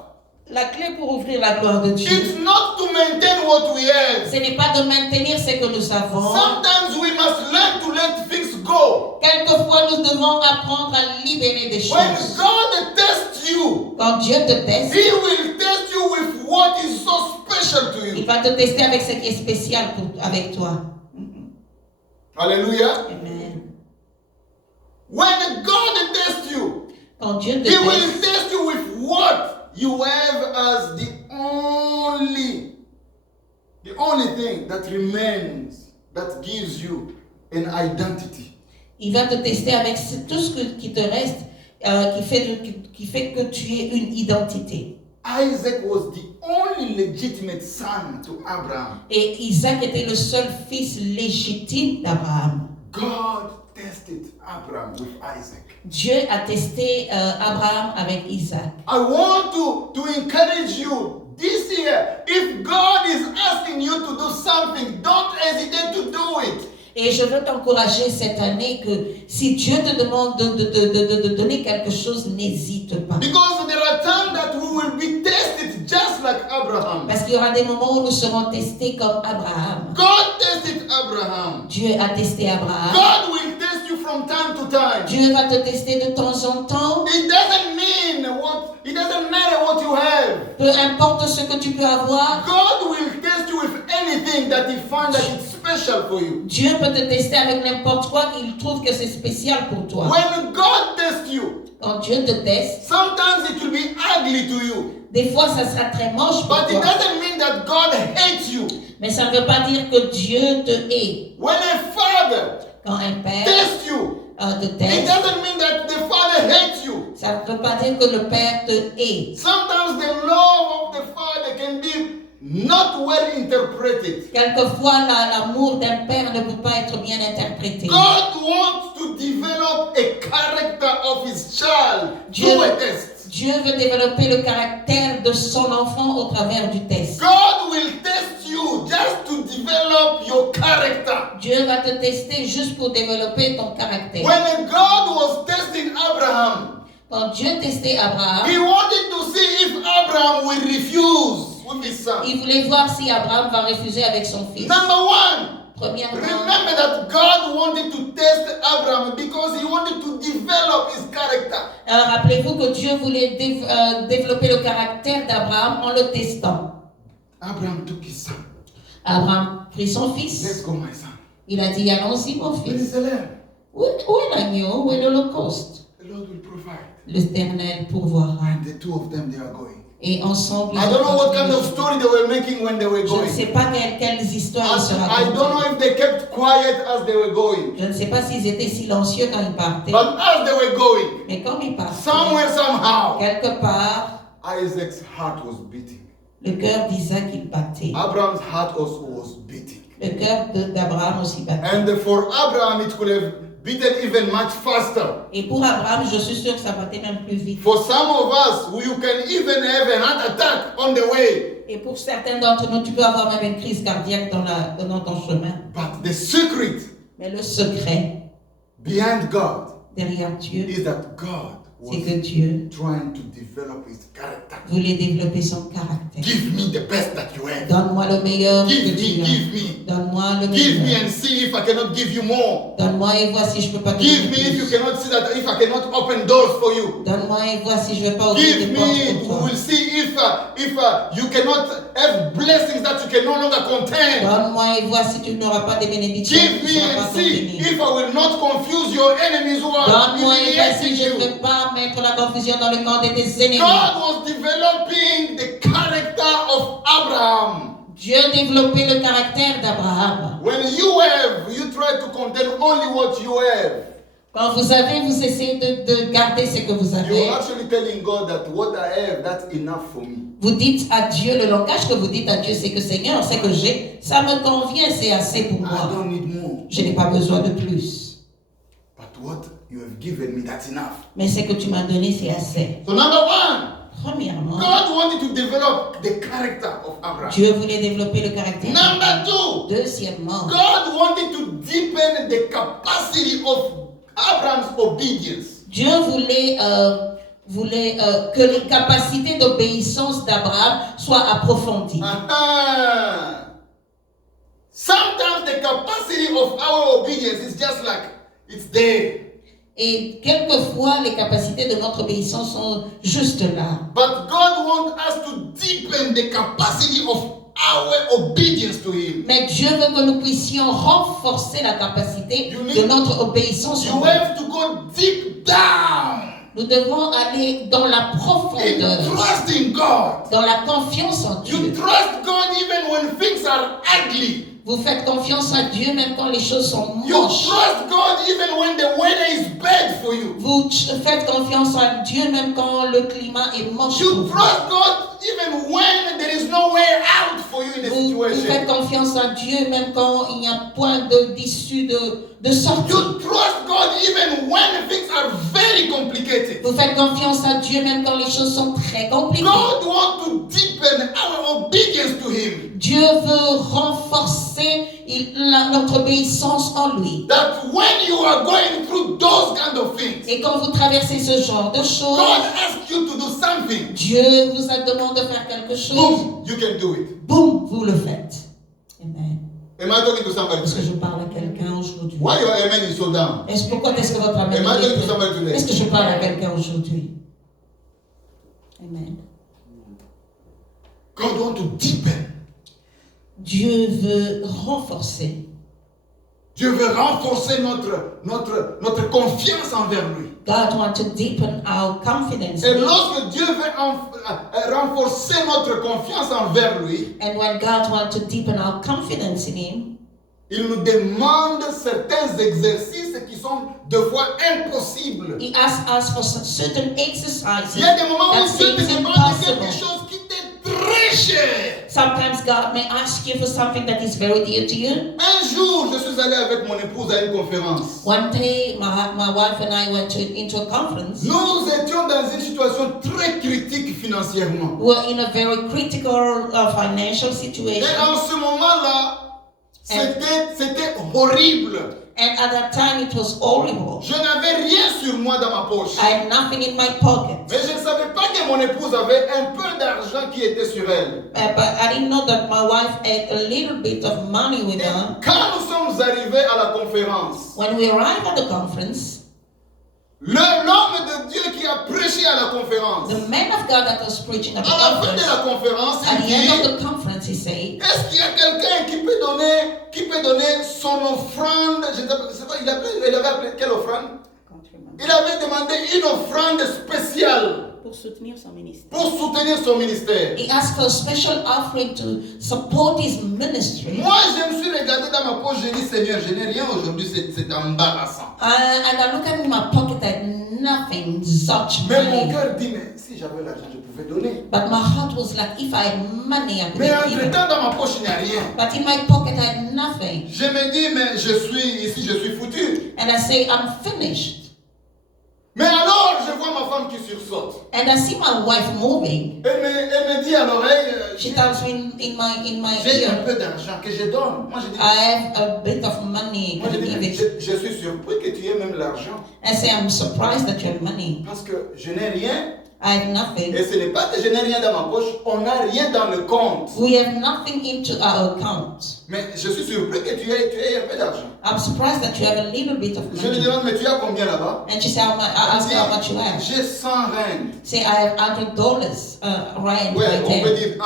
La clé pour ouvrir la gloire de Dieu, it's not to maintain what we have. ce n'est pas de maintenir ce que nous avons. Sometimes we must learn to let things go. Quelquefois, nous devons apprendre à libérer des When choses. God tests you, Quand Dieu te teste, He will test you with what is so special to il you. va te tester avec ce qui est spécial avec toi. Hallelujah. Amen. When God tests you, Quand Dieu te He will teste, test you with what you have as the only thing that remains, that gives you an identity. il va te tester avec tout ce qui te reste, qui fait que tu aies une identité. Isaac was the only legitimate son to Abraham. Et Isaac était le seul fils légitime d'Abraham. God tested Abraham with Isaac. Dieu a testé Abraham avec Isaac. I want to encourage you this year. If God is asking you to do something, don't hesitate to do it. Et je veux t'encourager cette année que si Dieu te demande de donner quelque chose, n'hésite pas. Because there are times that we will be tested just like Abraham. Parce qu'il y aura des moments où nous serons testés comme Abraham. God tested Abraham. Dieu a testé Abraham. God will test you from time to time. Dieu va te tester de temps en temps. It doesn't matter what you have. Peu importe ce que tu peux avoir, God will test you with anything that He finds that it's special for you. Dieu peut te tester avec n'importe quoi qu'il trouve que c'est spécial pour toi. When God tests you, Quand Dieu te teste, sometimes it will be ugly to you. des fois ça sera très moche pour But it toi. doesn't mean that God hates you. Mais ça ne veut pas dire que Dieu te hait. When a father Quand un père tests you, te it teste, doesn't mean that the father hates you. ça ne veut pas dire que le père te hait. Sometimes the love of the father can be not well interpreted. Quelquefois, l'amour d'un père ne peut pas être bien interprété. God wants to develop a character of his child Dieu, through a test. Dieu veut développer le caractère de son enfant au travers du test. God will test you just to develop your character. Dieu va te tester juste pour développer ton caractère. When God was testing Abraham, Quand Dieu testait Abraham, He wanted to see if Abraham will refuse with his son. il voulait voir si Abraham va refuser avec son fils. Number one, Premièrement, remember that God wanted to test Abraham because He wanted to develop his character. rappelez-vous que Dieu voulait développer le caractère d'Abraham en le testant. Abraham took his son. Abraham prit son Let's fils. go, my son. Il a dit, allons-y mon Where is fils. the lamb? Où est l'agneau? Où est l'holocauste? The Lord will provide. L'Éternel pourvoira. And the two of them, they are going. Et ensemble, I don't know what kind of story they were making when they were je ne going. sais pas quelles histoires ils se I don't know racontaient. if they kept quiet as they were going. Je ne sais pas s'ils étaient silencieux quand ils partaient. But as they were going, Mais comme ils partaient, somewhere, somehow, quelque part, Isaac's heart was beating. le cœur d'Isaac, il battait. Abraham's heart also was beating. Le cœur d'Abraham aussi battait. And for Abraham, it could have beaten even much faster. Et pour Abraham, je suis sûr que ça battait même plus vite. For some of us, you can even have a heart attack on the way. Et pour certains d'entre nous, tu peux avoir même une crise cardiaque dans ton chemin. But the secret Mais le secret behind God derrière Dieu, is that God c'est was que Dieu trying to develop his character. voulait développer son caractère. Give me the best that you have. best. Donne-moi le meilleur Give que me, tu as. give me. Donne-moi le Give me meilleur. and see if I cannot give you more. Donne-moi et vois si je peux pas te Give donner me if you plus. cannot see that, if I cannot open doors for you. Donne-moi et vois si je vais pas ouvrir Give des portes me, pour we toi. will see if you cannot have blessings that you can no longer contain. Donne-moi et vois si tu n'auras pas des bénédictions Give que tu me ne sauras and pas see contenir. if I will not confuse your enemies who are Donne-moi et vois si humiliating je ne you. vais pas mettre la confusion dans le camp de tes ennemis. God was developing the character of Abraham. Dieu développait le caractère d'Abraham. When you try to contain only what you have. Quand vous avez, vous essayez de garder ce que vous avez. You're actually telling God that what I have, that's enough for me. Vous dites à Dieu, le langage que vous dites à Dieu, c'est que Seigneur, ce que j'ai, ça me convient, c'est assez pour I moi. don't need more. Je n'ai pas besoin de plus. But what you have given me, that's enough. Mais ce que tu m'as donné, c'est assez. So number one, Premièrement, God wanted to develop the character of Abraham. Dieu voulait développer le caractère. Number two, Deuxièmement, God wanted to deepen the capacity of Abraham's obedience. Dieu voulait que les capacités d'obéissance d'Abraham soient approfondies. Sometimes the capacity of our obedience is just like it's there. Et quelquefois, les capacités de notre obéissance sont juste là. But God wants us to deepen the capacity of our obedience to Him. Mais Dieu veut que nous puissions renforcer la capacité de notre obéissance. You have to go deep down. Nous devons aller dans la In profondeur, trusting God. dans la confiance en You Dieu. trust God even when things are ugly. Vous faites confiance à Dieu même quand les choses sont You moches. trust God even when the weather is bad for you. Vous faites confiance à Dieu même quand le climat est moche. pour You vous. trust God even when there is no way out for you in a Vous faites situation. confiance à Dieu même quand il n'y a point d'issue de sortie. You trust God even when things are very complicated. Vous faites confiance à Dieu même quand les choses sont très compliquées. God wants to deepen our obedience to Him. Dieu veut renforcer notre obéissance en lui. That when you are going through those kind of things, Et quand vous traversez ce genre de choses, God asks you to do something. Dieu vous a demandé de faire quelque chose. Boom, you can do it. Boum, vous le faites. Amen. Am I talking to somebody Est-ce que today? je parle à quelqu'un aujourd'hui? Why your amen is so down? Pourquoi est-ce que votre amen Am I talking to est... somebody today? Est-ce que je parle à quelqu'un aujourd'hui? Amen. God wants to deepen. Dieu veut renforcer. Dieu veut renforcer notre confiance envers lui. God wants to deepen our confidence. Et lorsque Dieu veut renforcer notre confiance envers lui, And when God wants to deepen our confidence in Him, il nous demande certains exercices qui sont des fois impossibles. He asks us for some certain exercises Il y a des moments that où Dieu te seems demande impossible. quelque chose qui t'est très cher. Sometimes God may ask you for something that is very dear to you. Un jour, je suis allé avec mon épouse à une conférence. One day, my wife and I went into a conference. Nous étions dans une situation très critique financièrement. We were in a very critical financial Et situation. en ce moment-là, c'était horrible. And at that time, it was horrible. Je n'avais rien sur moi dans ma poche. I had nothing in my pocket. Mais je ne savais pas que mon épouse avait un peu d'argent qui était sur elle. But I didn't know that my wife had a little bit of money with Et her. quand nous sommes arrivés à la conférence, When we arrived at the conference, l'homme de Dieu qui a prêché à la conférence, the man of God that was preaching at the à la fin de conference, la conférence, at il the end of dit, the conference, he said, est-ce qu'il y a quelqu'un qui peut donner son offrande? Je ne sais pas, il avait appelé quelle offrande? Il avait demandé une offrande spéciale pour soutenir son ministère. pour soutenir son ministère. He asked for a special offering to support his ministry. Moi, je me suis regardé dans ma poche, j'ai dit, Seigneur, je n'ai rien aujourd'hui, c'est embarrassant. And I look in my pocket, I had nothing, such Mais mon money. cœur dit, mais si j'avais l'argent, je pouvais donner. But my heart was like, if I had money, I could Mais have given. entre-temps, dans ma poche, il n'y a rien. But in my pocket, I had nothing. Je me dis, mais je suis foutu. And I say, I'm finished. Mais alors, je vois ma femme qui sursaute. And I see my wife moving. Elle me dit à l'oreille, She tells me in my j'ai un ear, peu d'argent que je donne. Moi, je dis, I have a bit of money. moi, je, Can dis, you mais give it? je suis surpris que tu aies même l'argent. I say, I'm surprised that you have money. Parce que je n'ai rien. I have nothing. Et ce n'est pas que je n'ai rien dans ma poche, on n'a rien dans le compte. We have nothing into our account. Mais je suis surpris que tu aies un peu d'argent. I'm surprised that you have a little bit of Je lui money. demande, mais tu as combien là-bas? And she said, I asked her how much you have. J'ai 100 rand. Say, I have $100 rand Ouais, right on peut there. dire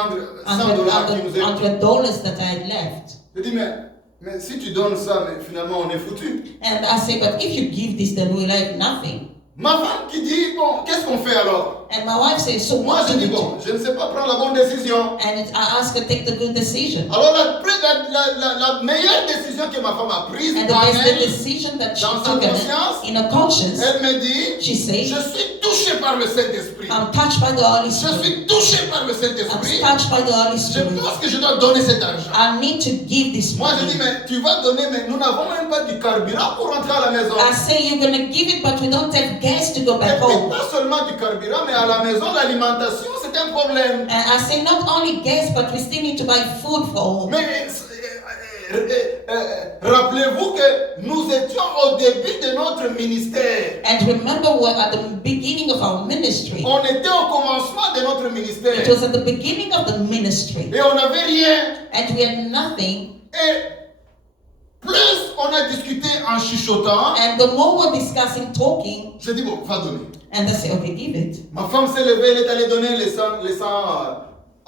100 dollars qui nous est. $100 that I had left. Je dis, mais si tu donnes ça, mais finalement on est foutu. And I say, but if you give this, then we'll have nothing. Ma femme qui dit, bon, qu'est-ce qu'on fait alors? And my wife says, so Moi what je do dis, we bon, do? je ne sais pas prendre la bonne décision. And I ask her to take the good decision. Alors la meilleure décision que ma femme a prise And the en best elle, decision that she dans sa took conscience, in her conscience, elle me dit, she says, je suis touché par le Saint-Esprit. I'm touched by the Holy Je Spirit. suis touché par le I'm Saint-Esprit. touched by the Holy Je Spirit. pense que je dois donner cet argent. I need to give this Moi je money. dis, mais tu vas donner, mais nous n'avons même pas du carburant pour rentrer à la maison. I say you're going to give it, but we don't have gas to go Et back puis home. pas seulement du carburant, mais à la maison, l'alimentation, c'est un problème. And I say not only gas, but we still need to buy food for home. Mais rappelez-vous que nous étions au début de notre ministère. And remember, we're at the beginning of our ministry. On était au commencement de notre ministère. It was at the beginning of the ministry. Et on n'avait rien. And we had nothing. Et plus on a discuté en chuchotant, And the more we're discussing, talking, j'ai dit, bon, va donner. and I say, okay, give it. Ma femme s'est levée, elle est allée donner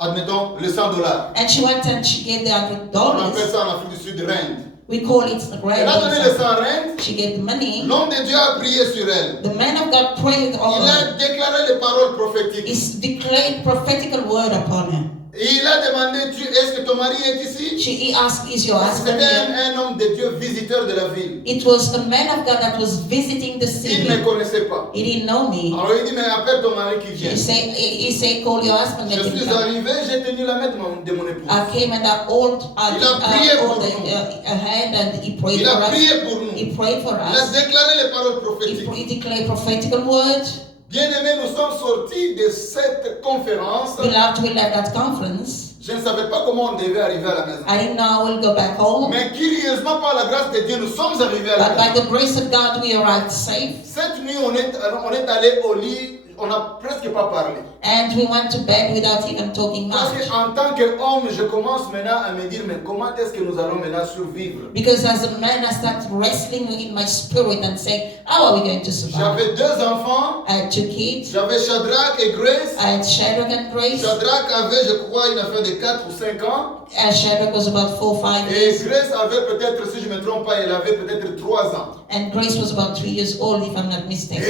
admettons, les 100 dollars. And she went and she gave the On appelle $100. ça en Afrique du Sud rand. We call it the Elle a donné les 100 rand. rand. She gave the money. L'homme de Dieu a prié sur elle. The man of God prayed Il over her. a déclaré les paroles prophétiques. He declared prophetical word upon her. Et il a demandé, est-ce que ton mari est ici? He asked, is your husband C'était here? un homme de Dieu visiteur de la ville. It was a man of God that was visiting the Il ne me city. connaissait pas. He didn't know me. Alors il dit, mais appelle ton mari qui vient. He said, call your husband. Je Let him suis come. arrivé, j'ai tenu la main de mon épouse. I came and I hold Il a prié pour nous. a hand and he prayed Il for a us. prié pour nous. He prayed for Il a us. déclaré les paroles He prophétiques. declared prophetical word. Bien-aimés, nous sommes sortis de cette conférence. Beloved, we left that conference. Je ne savais pas comment on devait arriver à la maison. I didn't know I will go back home. Mais curieusement, par la grâce de Dieu, nous sommes arrivés à la But maison. by the grace of God, we arrived safe. Cette nuit, on est allé au lit, on n'a presque pas parlé. And we went to bed without even talking Parce much. qu'en tant qu'homme, je commence maintenant à me dire, mais comment est-ce que nous allons maintenant survivre? Because as a man, I started wrestling in my spirit and saying, how are we going to survive? J'avais 2 enfants, I had 2 kids. j'avais Shadrach et Grace. I had Shadrach and Grace. Shadrach avait, je crois, une affaire de 4 ou 5 ans. Shadrach was about 4 or 5 Et years. Grace avait peut-être, si je ne me trompe pas, elle avait peut-être 3 ans. And Grace was about 3 years old, if I'm not mistaken.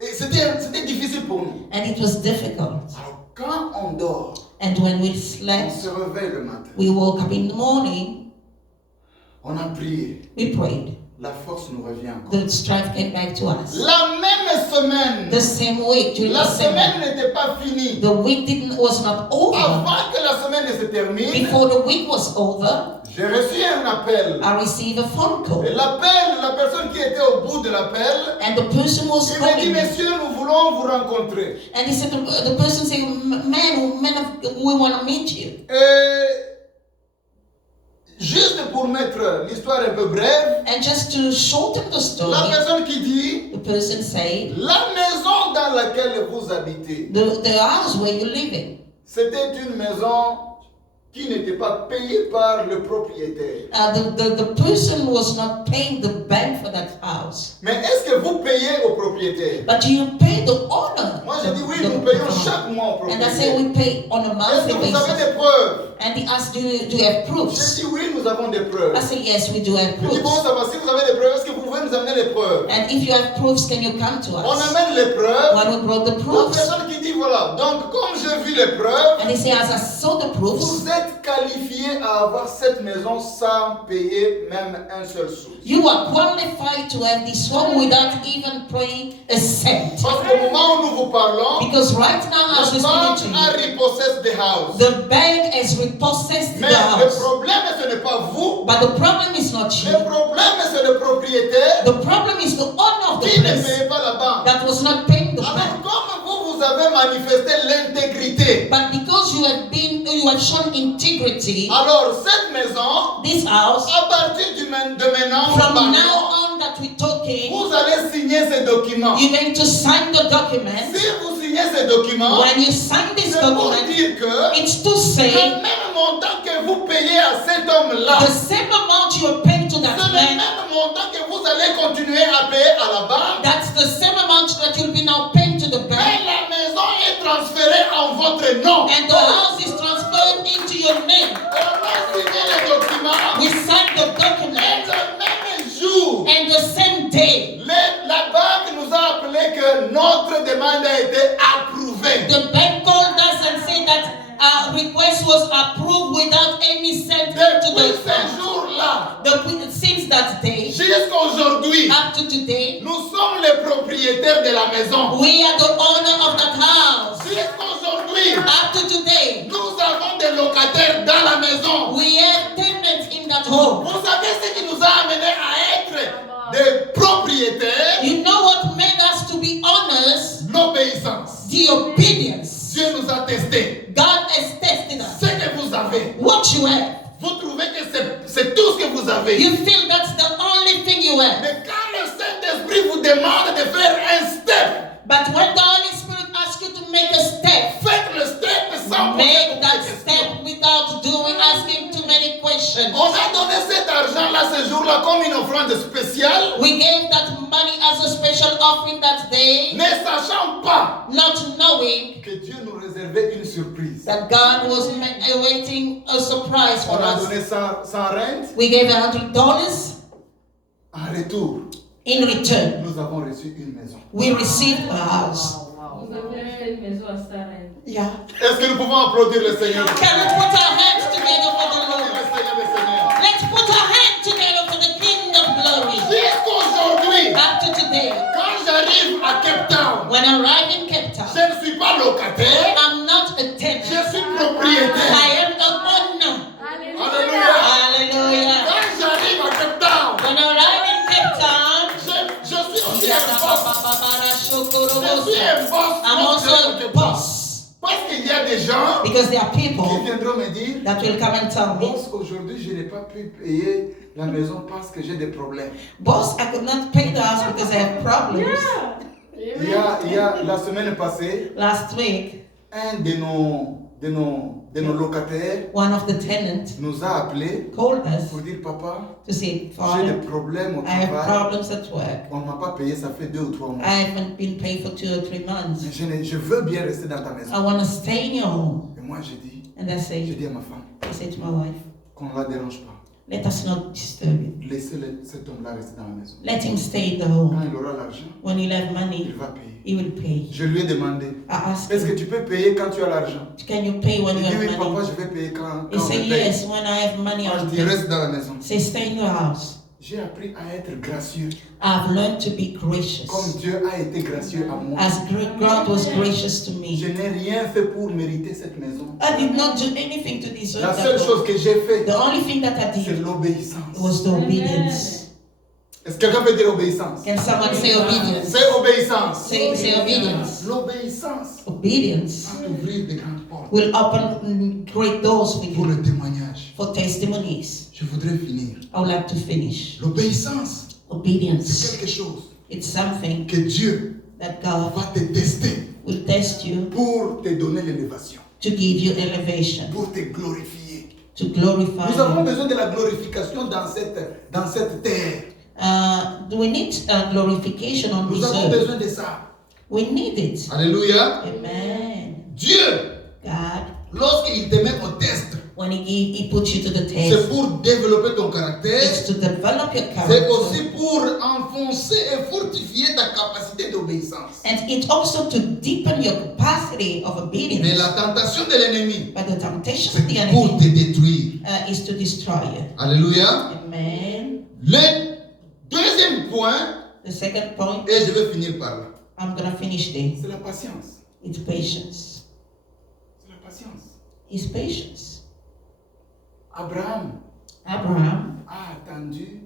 Et c'était difficile pour nous. And it was difficult. Alors, quand on dort, And when we on slept, se réveille le matin. we woke up in the morning, On a prié. we prayed. La force nous revient encore. The strength came back to us. La même semaine, The same week, during la the same semaine n'était pas finie. the week was not over. Avant que la semaine ne se termine, Before the week was over, j'ai reçu un appel. I received a phone call. Et l'appel, la personne qui était au bout de l'appel, And the person was il me dit, calling me. monsieur, nous voulons vous rencontrer. And he said, the person said, we want to meet you. Et juste pour mettre l'histoire un peu brève, And just to shorten the la story, personne qui dit, the person said, la maison dans laquelle vous habitez, the house where you live in, c'était une maison qui n'était pas payée par le propriétaire. the person was not paying the bank for that house. Mais est-ce que vous payez au propriétaire? But you pay the owner. Moi j'ai dit oui, the- nous the payons owner. chaque mois au And I say propriétaire. we pay on a Est-ce monthly que vous avez basis. des preuves? And he asked, do you have J'ai proofs? dit oui, nous avons des preuves. I say, yes, we do have Je dis bon, proofs. ça va, si vous avez des preuves, est-ce que vous pouvez nous amener les preuves? And if you have proofs, can you come to On us? amène les preuves. When we brought the La proofs, personne qui dit voilà, donc comme j'ai vu les preuves, and he said, as I saw the proofs, vous êtes qualifié à avoir cette maison sans payer même un seul sou. you are qualified to have this home without even paying a cent. Parce qu'au moment où nous vous parlons, Because right now, as the we bank speak to a you, repossessed the house. the bank has repossessed Mais the le house. problème, ce n'est pas vous. But the problem is not Le you. problème, c'est le propriétaire The problem is the owner of the qui ne place paye pas la banque. that was not paying the Alors, bank. comme vous avez manifesté l'intégrité, But because you have shown integrity, alors cette maison, this house, à partir de maintenant, from pardon, now on that we're talking, vous allez signer ces documents. you're going to sign the document. Si vous signez signé ce document, When you sign this c'est pour document, dire que it's to say le même montant que vous payez à cet homme-là, the same amount you are paying to c'est that le man. même montant que vous allez continuer à payer à la banque. That's the same amount that you'll be now paying to the Et bank. la maison est transférée en votre nom. And the house is transferred into your name. On a signé le document. We signed the Et document. le même jour, And the same day, la banque nous a appelé que notre demande a été approuvée. the bank called us and said that our request was approved without any cent to Depuis the ce account. jour-là, Since that day, jusqu'à aujourd'hui, up to today, nous sommes les propriétaires de la maison. we are the owner of that house. Jusqu'à aujourd'hui, Up to today, nous avons des locataires dans la maison. we have tenants in that home. Vous savez ce qui nous a amené à être des propriétaires? You know what made us to be owners? L'obéissance. The obedience. Dieu nous a testés. God has tested us. Ce que vous avez, What you have, vous trouvez que c'est tout ce que vous avez. you feel that's the only thing you have. Mais quand le Saint-Esprit vous demande de faire un step, But when the Holy Spirit asks you to make a step, faites le step sans poser make beaucoup that de questions. step without asking too many questions. On a donné cet argent-là ce jour-là comme une offrande spéciale, We gave that money as a special offering that day, ne sachant pas not knowing que Dieu nous réservait une surprise. that God was awaiting a surprise On for a us. donné sans rente. We gave $100. En retour, In return, nous avons reçu une maison. we received a house. Vous avez acheté une maison à Starren. Yeah. Est-ce que nous pouvons applaudir le Seigneur? Can we put our hands together for the Applaudir Lord? le Seigneur des Seigneurs. Let's put our hands together for the King of Glory. Jusqu'aujourd'hui, Up to today, quand j'arrive à Cape Town, when I arrive in Cape je Town, ne suis pas locataire, I'm not a je tenant. suis propriétaire. I am the owner. Alléluia. Hallelujah. Quand j'arrive à Cape Town, When I arrive in Cape Town, je suis aussi un boss. Je suis un boss. I'm also a boss. Parce qu'il y a des gens Because there are qui people viendront me dire, that will come and tell me, boss, aujourd'hui je n'ai pas pu payer la maison parce que j'ai des problèmes. boss, I could not pay the house because I have problems. Il y a la semaine passée, Last week, un de nos locataires one of the tenants nous a appelé called us pour dire, papa, to say, j'ai Father, des problèmes au I have travail. problems at work. On ne m'a pas payé, ça fait 2 ou 3 mois. I haven't been paid for 2 or 3 months. Mais je veux bien rester dans ta maison. I want to stay in your home. Et moi j'ai dit And I say à ma femme to my wife, qu'on ne la dérange pas. let us not disturb him. Laissez cet homme-là rester dans la maison. Let him stay in the home. Quand il aura l'argent, When he'll have il money, va payer. he will pay. Je lui ai demandé, I asked est-ce que him, tu peux payer quand tu as l'argent? can you pay when Il you dit oui have papa, money? je vais payer quand He je said, paye. yes, when I have money, Moi I'll je dis pay. reste dans la maison. Say, stay in your house. J'ai appris à être gracieux, I've learned to be gracious. comme Dieu a été gracieux à moi. As God was gracious to Je me. n'ai rien fait pour mériter cette maison. I did not do anything to deserve La seule that. chose que j'ai fait, The only thing that I c'est did l'obéissance. was the obedience. Est-ce que quelqu'un peut dire obéissance? Can someone say obedience? C'est obéissance. Say obedience. L'obéissance Obedience va t'ouvrir de grandes portes will open great doors for pour you, le témoignage. for testimonies. Je voudrais finir. I would like to finish. L'obéissance, c'est Obedience. quelque chose It's something que Dieu that God va te tester will test you pour te donner l'élévation, to give you elevation, pour te glorifier. to glorify Nous avons you. besoin de la glorification dans cette terre. We need glorification on Nous this avons earth. besoin de ça. We need it. Alléluia. Amen. Dieu, God, lorsqu'il te met au test, when He puts you to the c'est test, pour développer ton caractère. it's to develop your C'est aussi character. pour enfoncer et fortifier ta capacité d'obéissance. And it's also to deepen your capacity of Mais obedience. la tentation de l'ennemi, But the temptation of the c'est pour te enemy détruire. is to destroy you. Alléluia. Amen. Le deuxième point, The second point, et je vais finir par là, I'm going to finish there. c'est la patience. It's patience. C'est la patience. It's patience. Abraham Abraham, a attendu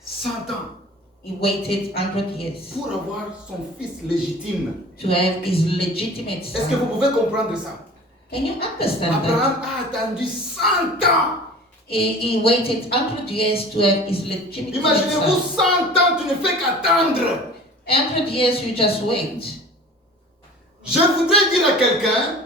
100 ans he waited 100 years pour avoir son fils légitime. to have his legitimate Est-ce que vous son. pouvez comprendre ça? Can you understand that? Abraham a attendu 100 ans. He waited 100 years to have his legitimate Imaginez-vous son. 100 ans, tu ne fais qu'attendre. 100 years you just wait. Je voudrais dire à quelqu'un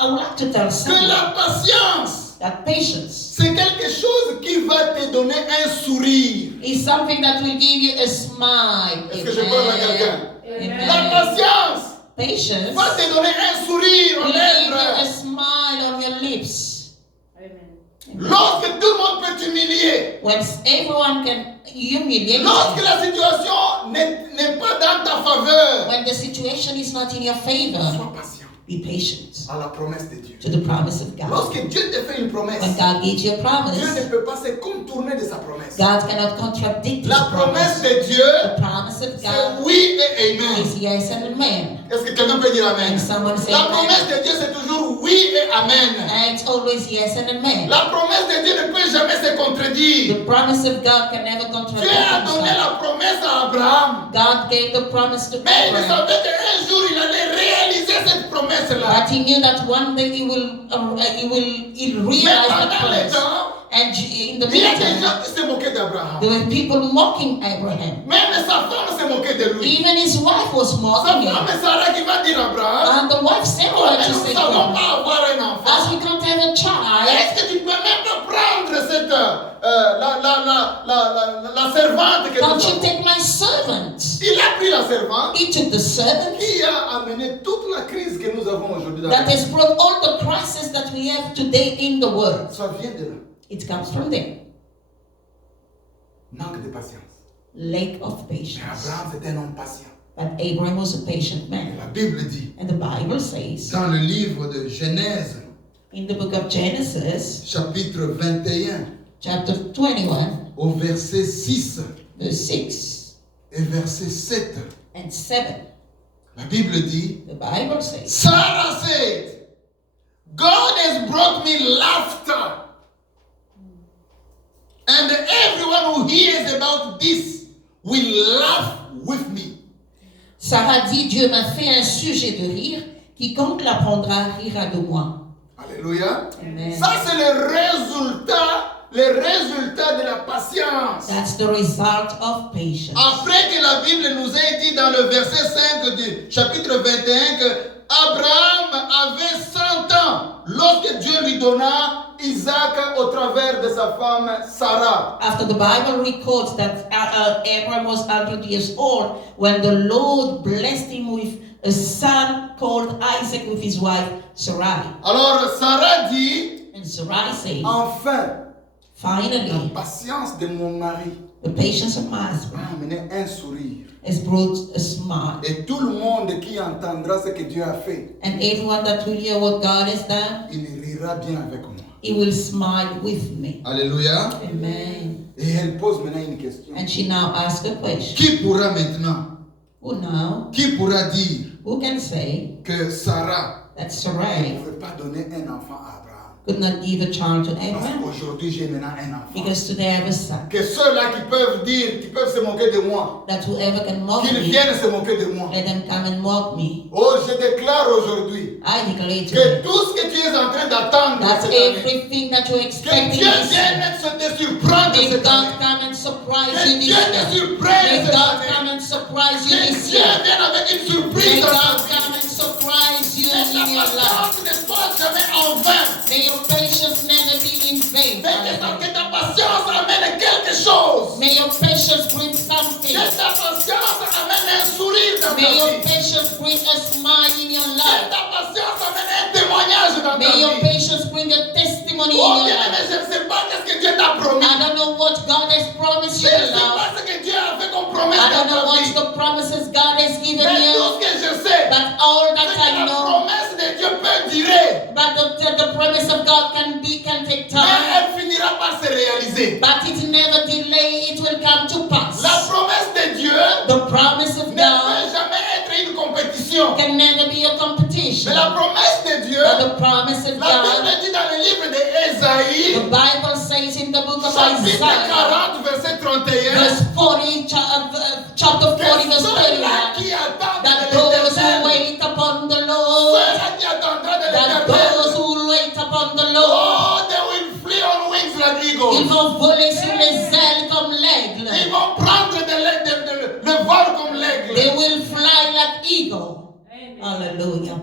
I would like to tell que someone la patience, that patience c'est quelque chose qui va te donner un sourire. is something that will give you a smile. Est-ce que je parle à quelqu'un? Amen. La patience Patience va te donner un sourire aux will give you a lèvres. smile on your lips. Amen. Lorsque tout le monde peut t'humilier. When everyone can humiliate Lorsque you. la situation n'est pas dans ta faveur. When the situation is not in your favor, Sois patient be patient à la promesse de Dieu. to the promise of God. Lorsque Dieu te fait une promesse, When God gives you a Dieu promise, ne peut pas se contourner de sa promesse. God cannot contradict La His promesse promise. de Dieu, The promise of c'est God oui et amen. is yes and amen. Est-ce que quelqu'un peut dire amen? And someone say La amen. promesse de Dieu, c'est toujours oui et amen. And it's always yes and amen. La promesse de Dieu ne peut jamais se contredire. The promise of God can never Dieu contradict a donné Himself. la promesse à Abraham. God gave the promise to Mais il Abraham, savait qu'un jour, il allait réaliser cette promesse-là. but he knew that one day he'll Mais realize the pendant le promise. temps, And in the il y a des gens meantime, qui se moquaient d'Abraham. there were people mocking Abraham. Même sa femme se moquait de lui. Even his wife was Sa mocking femme him. Sarah qui va dire à Abraham, And the wife Sarah oh, went mais to nous say ne to savons him, pas avoir un as enfant. we can't have a child, Est-ce que tu peux même pas prendre cette, la servante que nous don't you avons? take my servant? Il a pris la servante He took the servant qui a amené toute la crise que nous avons aujourd'hui dans that le has brought all the crisis that we have today in the world. Ça vient de là. It comes from there. Manque de patience. Lack of Mais patience. Abraham, c'était un homme patient. But Abraham was a patient Et man. la Bible dit, And the Bible says dans le livre de Genèse, in the book of Genesis, chapitre 21, chapter 21, au verset 6 verse 6 et verset 7, and 7, la Bible dit, the Bible says, Sarah said, God has brought me laughter. And everyone who hears about this will laugh with me. Sarah dit, Dieu m'a fait un sujet de rire, quiconque l'apprendra rira de moi. Alléluia. Amen. Ça, c'est le résultat de la patience. That's the result of patience. Après que la Bible nous ait dit dans le verset 5 du chapitre 21 que Abraham avait 100 ans lorsque Dieu lui donna Isaac au travers de sa femme Sarah. After the Bible records that Abraham was 100 years old when the Lord blessed him with a son called Isaac with his wife Sarai. Alors Sarah dit, And Sarai says, enfin, la finally, patience de mon mari the patience of my husband m'a amené un sourire. has brought a smile. Et tout le monde qui entendra ce que Dieu a fait, And everyone that will hear what God has done, il rira bien avec moi. he will smile with me. Alléluia. Amen. Et elle pose maintenant une question. And she now asks a question. Qui pourra maintenant, Who now? qui pourra dire Who can say que Sarah that ne Sarai pouvait pas donner un enfant à Abraham? could not give a child to Parce Abraham? qu'aujourd'hui j'ai maintenant un enfant. Because today I have a son. Que ceux-là qui peuvent dire, qui peuvent se moquer de moi, That whoever can mock qu'ils me, viennent se moquer de moi. let them come and mock me. Oh, je déclare aujourd'hui I declare que today tout ce que tu es en train d'attendre that cette année, everything that you're que expecting Dieu this year, vienne te surprendre may cette God année. come and surprise Que you this Dieu te year. surprenne May cette God année. come and surprise you Que this Dieu year. vienne avec une surprise May dans ta God vie. come and surprise you Que in your ta life. patience ne soit jamais en vain. May your patience never be in vain. Mais que ta patience amène quelque chose. May your patience bring Que something. ta patience amène un sourire dans ta May your vie. patience bring a smile in your Que life. ta patience amène un témoignage dans ta May your vie. patience bring a testimony Oh in your bien-aimé, life. je ne sais pas qu'est-ce que Dieu t'a promis. I don't know what God has promised Je you, ne sais love. pas ce que Dieu a fait comme promesse I dans don't know ta what vie. the promises God has given Mais you, tout ce que je sais, but all c'est that que I la know, promesse de Dieu peut durer. but the promise of God can take Mais time, elle finira par se réaliser. but it never delay, it will come to pass. La promesse de Dieu The promise of ne God peut jamais être une compétition. can never be a competition, Mais la promesse de Dieu, but the promise of la God, Bible dit dans le livre de the Ésaïe, Bible says in the book of chapitre Isaiah, 40, verset 31, verse 40, chapter 40, que verse ceux-là 31, qui attendent that de those who l'Éternel, wait upon the Lord, ceux-là qui attendront de that l'Éternel, those who wait upon the Lord, oh, they will flee on wings like ils eagles. vont voler sur les ailes comme l'aigle. Ils vont prendre le vol comme They l'aigle. will fly like eagle. Amen. Hallelujah.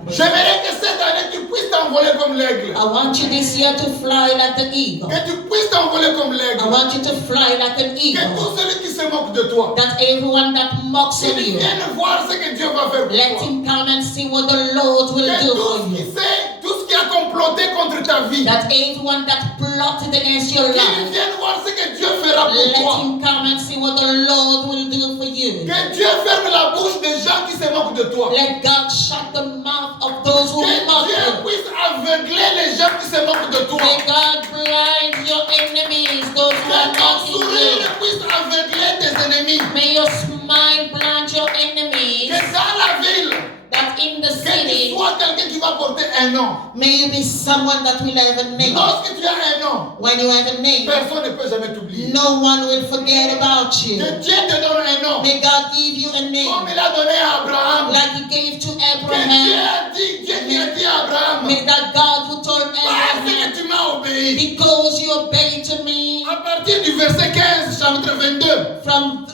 comme l'aigle. I want you this year to fly like the eagle. Que tu puisses t'envoler comme I l'aigle. want you to fly like an Que eagle. tout celui qui se moque de toi, That everyone that mocks qu'il of you, vienne voir ce que Dieu va faire pour let toi. him come and see what the Lord will Que do tout for ce qui you. sait, tout ce qui a comploté contre ta vie, That everyone that plotted against your qu'il life, vienne voir ce que Dieu fera pour let toi. him come and see what the Lord will do for you. Que Dieu ferme la bouche des gens qui se moquent de toi. Let God shut the mouth of those who Que mock Dieu you. puisse aveugler les gens qui se moquent de toi. May God blind your enemies, those who Que are ton mocking sourire you. puisse aveugler tes ennemis. May your smile blind your enemies. Que dans la ville, That in the que tu city, sois quelqu'un qui va porter un nom. may you be someone that will have a name. Lorsque tu as un nom, When you have a name, personne ne peut jamais t'oublier. no one will forget about you. Que Dieu te donne un nom. May God give you a Comme name il a donné à Abraham. like He gave to Que Dieu Abraham. a dit, Dieu qui a dit à Abraham, May that God who told parce Abraham, que tu m'as obéi. because you obeyed to me, À partir du verset 15, chapitre 22, from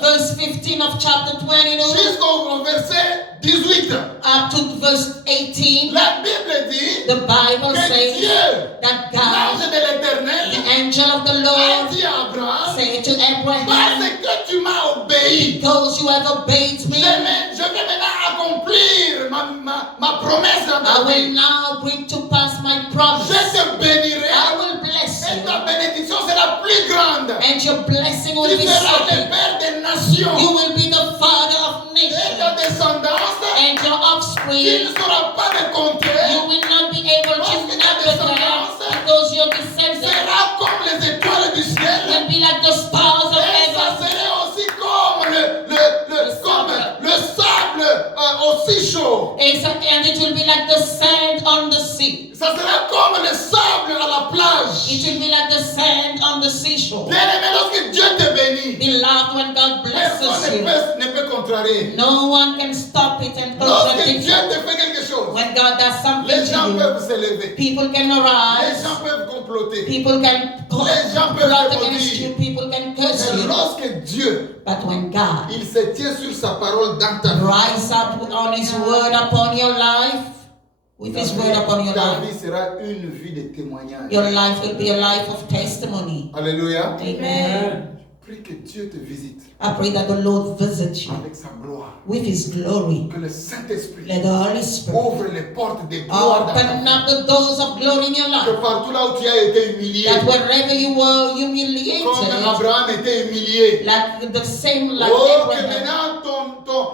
verse 15 of chapter 22 jusqu'au verset 18, up to verse 18, la Bible dit the Bible que says Dieu, that God, l'ange de l'Éternel, the angel of the a Lord, dit à Abraham, said to parce Abraham, que tu m'as obéi, because you have obeyed me, je vais maintenant accomplir ma promesse dans I ta will vie. now bring to pass my promise. Je te bénirai I will bless et ta you, bénédiction sera plus grande. and your blessing will Tu be seras le certain. père des nations You will be the father of et nations, ta descendance, and your tu ne offspring, sauras pas de you compter, will not be able to number them, because your descendants sera comme les étoiles du ciel. will be like the stars of Et ça heaven, serait aussi comme le sable aussi chaud. and it will be like the sand on the sea. Ça sera comme le sable à la plage. It will be like the sand on the seashore. Bien-aimé, lorsque Dieu te bénit, Beloved, when God blesses personne you, ne peut contrarier. no one can stop it and Lorsque contradict Dieu it. te fait quelque chose, When God does something les gens to you, peuvent se lever. people can Les arise, gens peuvent comploter. people can Les gens peuvent plot te against you, maudire. people can curse Mais you. lorsque Dieu, But when God il se tient sur sa parole dans ta vie, rise up on His word upon your life, with His word upon your ta life, vie sera une vie de témoignage. your life will be a life of testimony. Alléluia. Amen. Prie que Dieu te visite I pray that the Lord visit you avec sa gloire. with His glory. Que le Saint-Esprit Let the Holy Spirit ouvre les portes des gloires dans ta open vie. up the doors of glory in your Que life. partout là où tu as été humilié, That wherever you were comme humiliated, Abraham était humilié, like the same like oh, que Abraham, maintenant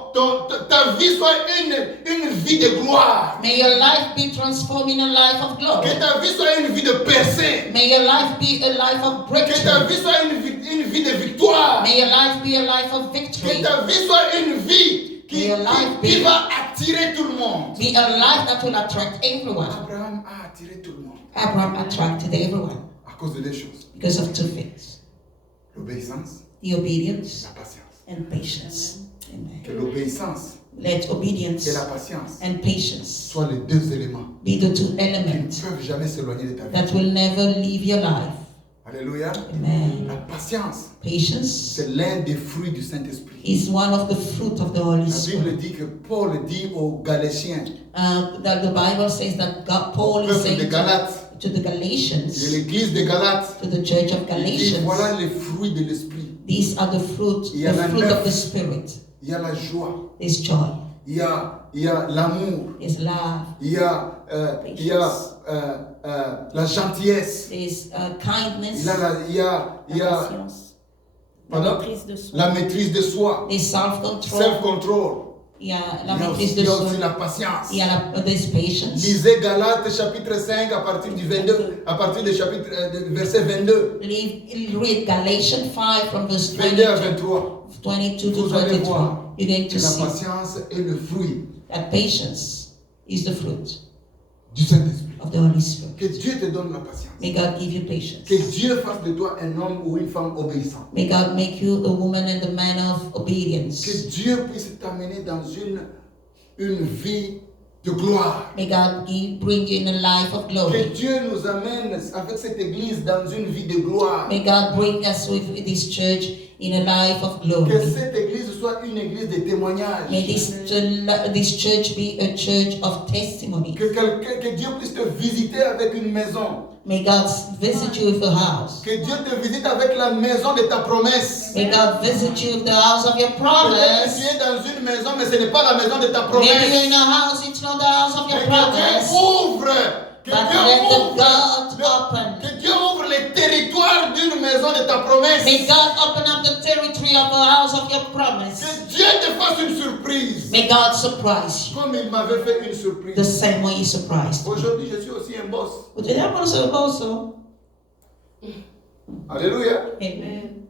ta vie soit une vie de gloire. may your life be transformed in a life of glory. Que ta vie soit une vie de percée. May your life be a life of Que ta breakthrough. vie soit une vie de victoire. May your life be a life of Que victory. ta vie soit une vie qui va attirer tout le monde. Be a life that will attract everyone. Abraham a attiré tout le monde Abraham attracted everyone à cause de deux choses. because of two things: L'obéissance, the obedience la patience. and patience. Amen. Que l'obéissance Let obedience et la patience and patience soient les deux éléments be the two qui ne elements peuvent jamais s'éloigner de ta vie. that will never leave your life. Alléluia. Amen. La patience, Patience c'est l'un des fruits du Saint-Esprit. is one of the fruit of the Holy La Spirit. Bible dit que Paul dit aux Galatiens, That the Bible says that God, Paul is peuple saying de Galates, to the de Galatians, l'église de Galates, to the church of il dit Galatians, voilà les fruits de l'Esprit. these are the fruit of the Spirit. Il y a la joie, There's joy, il y a l'amour, there's love, il y a la gentillesse, there's kindness, il y a patience, la pardon? maîtrise de soi. La maîtrise de soi, there's self-control, self-control. il y a la Il y a maîtrise aussi, de soi, la patience. il y a there's patience. Lisez Galates chapitre 5 à partir du 22, à partir du chapitre verset 22, Read Galatians 5 from verse 22 à 23. 22 to Vous allez 23. voir You're going que to la see patience est le fruit that patience is the fruit du Saint-Esprit. of the Holy Spirit. Que Dieu te donne la patience. May God give you patience. Que Dieu fasse de toi un homme ou une femme obéissant. May God make you a woman and a man of Que obedience. Dieu puisse t'amener dans une vie de gloire. May God bring you in a life of Que glory. Dieu nous amène avec cette église dans une vie de gloire. May God bring us with this church in a life of Que glory. cette église soit une église de témoignages. May this church be a church of testimony. Que Dieu puisse te visiter avec une maison. May God visit you with a house. Que Dieu te visite avec la maison de ta promesse. May God visit you with the house of your Peut-être que promise. tu es dans une maison, mais ce n'est pas la maison de ta Maybe you're promesse. in a house, it's not the house of your Que Dieu promise. ouvre. Que But Dieu let the ouvre. God open. Que Dieu ouvre les territoires d'une maison de ta promesse. May God open up the territory of the house of your promise. Que Dieu te fasse une surprise. May God surprise you Comme il m'avait fait une the surprise. same way He surprised me. Aujourd'hui, je suis aussi un boss. Also. Alléluia. Amen.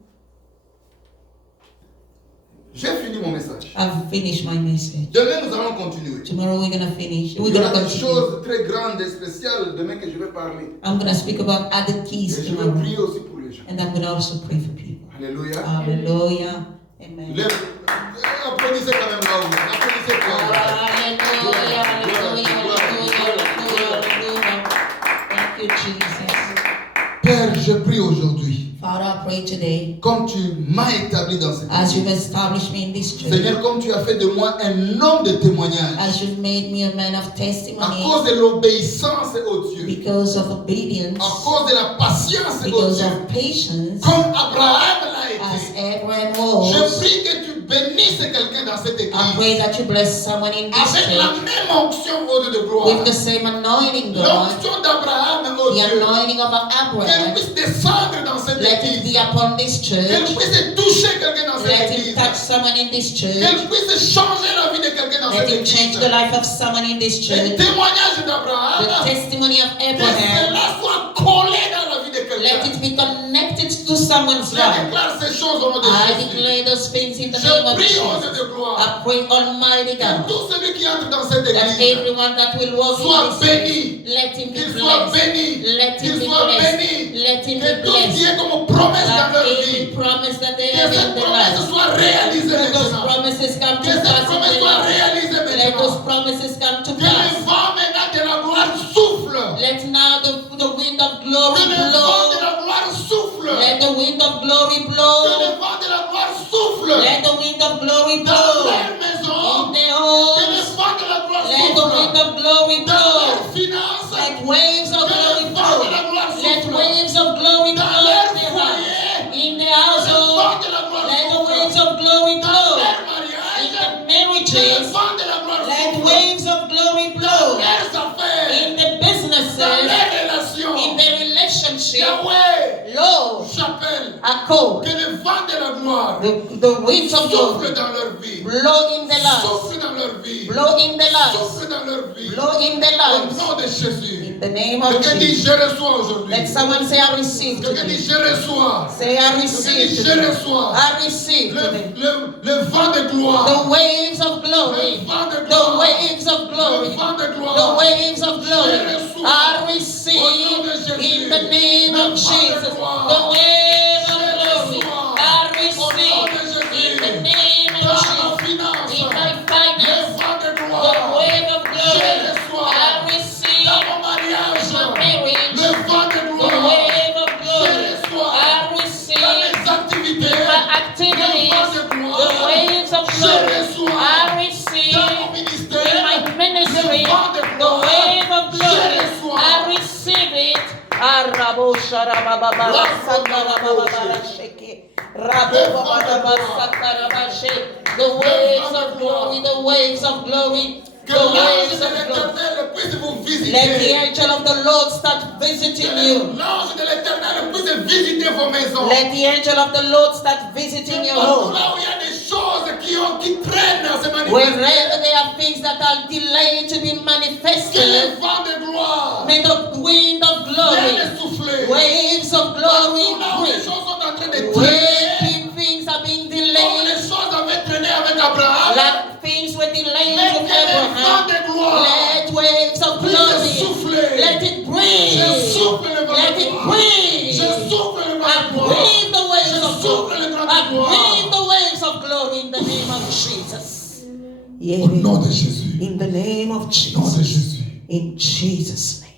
J'ai fini mon message. I've finished my message. Demain, nous allons continuer. Tomorrow we're gonna finish. Il We're y aura gonna des continue. choses très grandes et spéciales demain que je vais parler. I'm gonna speak about other keys Et je vais tomorrow, prier aussi pour les gens. and I'm gonna also pray for people. Alléluia. Hallelujah. Amen. Applaudissez quand même là où vous êtes. Applaudissez quoi. Hallelujah. Hallelujah. Hallelujah. Hallelujah. Thank you, Jesus. Père, je prie aujourd'hui, Father, I pray today, comme tu m'as établi dans cette as you've église. established me in this church, Seigneur, comme tu as fait de moi un homme de témoignage, as you've made me a man of à testimony, cause de l'obéissance aux dieux, because of obedience, à cause de la patience aux because dieux, of patience, comme Abraham l'a as été. Abraham Je was. prie que tu bénisses quelqu'un dans cette I église pray that you bless someone in this avec la church même onction au Dieu de gloire, with the same anointing, God, l'onction d'Abraham au the Dieu, anointing of qu'elle Abraham. puisse descendre dans cette Let it église, be upon this qu'elle church. puisse toucher quelqu'un dans cette Let église, it touch someone in this church. qu'elle puisse changer la vie de quelqu'un dans Let cette it change église. the life of someone in this Le church. témoignage The d'Abraham, testimony of que Abraham, cela soit collé dans la vie de let quelqu'un. it be connected to someone's Je life. déclare ces choses au nom de I Jésus. declare those things in the Je name of prie au Dieu Jesus. de gloire I pray, Almighty que God, tout celui qui entre dans cette that église everyone that will walk soit in this béni, place, let him be qu'il soit blessed. béni, Let him qu'il be soit blessed. béni, Let him que be tout ce qui blessed. est comme promesse dans That leur every vie, promise that they que have in cette their promesse life, soit réalisée let those maintenant. promises come Que to cette pass in promesse their soit life. réalisée Let those maintenant. promises come to Que le pass. vent maintenant de la gloire souffle. Let now the wind of glory Que le vent de blow. la gloire souffle. Let the wind of glory Que le blow. vent de la gloire souffle. Let the wind of glory Dans blow. leur maison. In their Que le homes. vent de la gloire Let the wind souffle. of glory Dans leurs blow. finances. Let waves of Que glory le vent blow. de la gloire Let souffle. waves of glory Dans blow leur in their house. foyer. In their Que le vent household. de la gloire Let the souffle. waves of glory Dans blow. leur In mariage. the Que le marriages. vent de la gloire Let souffle. waves of glory Dans blow. leurs affaires. In the Dans businesses. leurs relations. In the relationship. Yahweh, Lord, j'appelle I call que le vent de la gloire the winds of glory souffle dans leur vie. blow in the lives. Souffle dans leur vie. Blow in the lives. Souffle dans leur vie. Blow in the Au lives. nom de Jésus. In the name of Quelqu'un dit Jesus. je reçois aujourd'hui. Let someone say I receive Quelqu'un dit today. je reçois. Say I Quelqu'un receive dit je today. reçois. I receive today. Le vent de gloire. The waves of Le glory. vent de The gloire. waves of Le glory. vent de The gloire. waves of glory. Je reçois. I receive in the name of Jesus. The wave of glory. I receive in the name of Dans Jesus. ma finance. In my Le finance. vent de The gloire. wave of glory. Je reçois. I receive Dans mon mariage. in my marriage. Le vent de The gloire. wave of glory. Je reçois. I Dans receive mes activités. in my activities. Le vent de gloire. The waves of Je glory. reçois. I receive Dans mon in ministère. my ministry. Le vent de The gloire. wave of glory. Je reçois. I receive it. Arabo sharabababa sakarabababa shake. Rabababa sakarabashe. The waves of glory. The waves of glory. Que The l'ange waves de of glory. l'Éternel puisse vous visiter. Let the angel of the Lord start visiting you. L'ange de l'Éternel puisse visiter vos maisons. Let the angel of the Lord start visiting your home. Là où il y a des choses qui traînent à se manifester. Wherever there are things that are delayed to be Que le manifested, vent de gloire may the wind of glory, vienne souffler. waves of glory Là où les bring. choses sont en train de Where traîner. things are being Comme les delayed, choses avaient traîné avec Abraham. like things were delayed Mais with que le vent Abraham. de gloire Let waves of puisse glory, souffler. let it breathe. Je souffle le vent Let de it gloire. breathe. Je souffle le vent I de gloire. breathe the waves Je of souffle glory. le vent I de gloire. breathe the waves of glory in the name of Jesus. Au nom de Jésus. In the name of Au nom de Jesus. Jésus. In Jesus' name.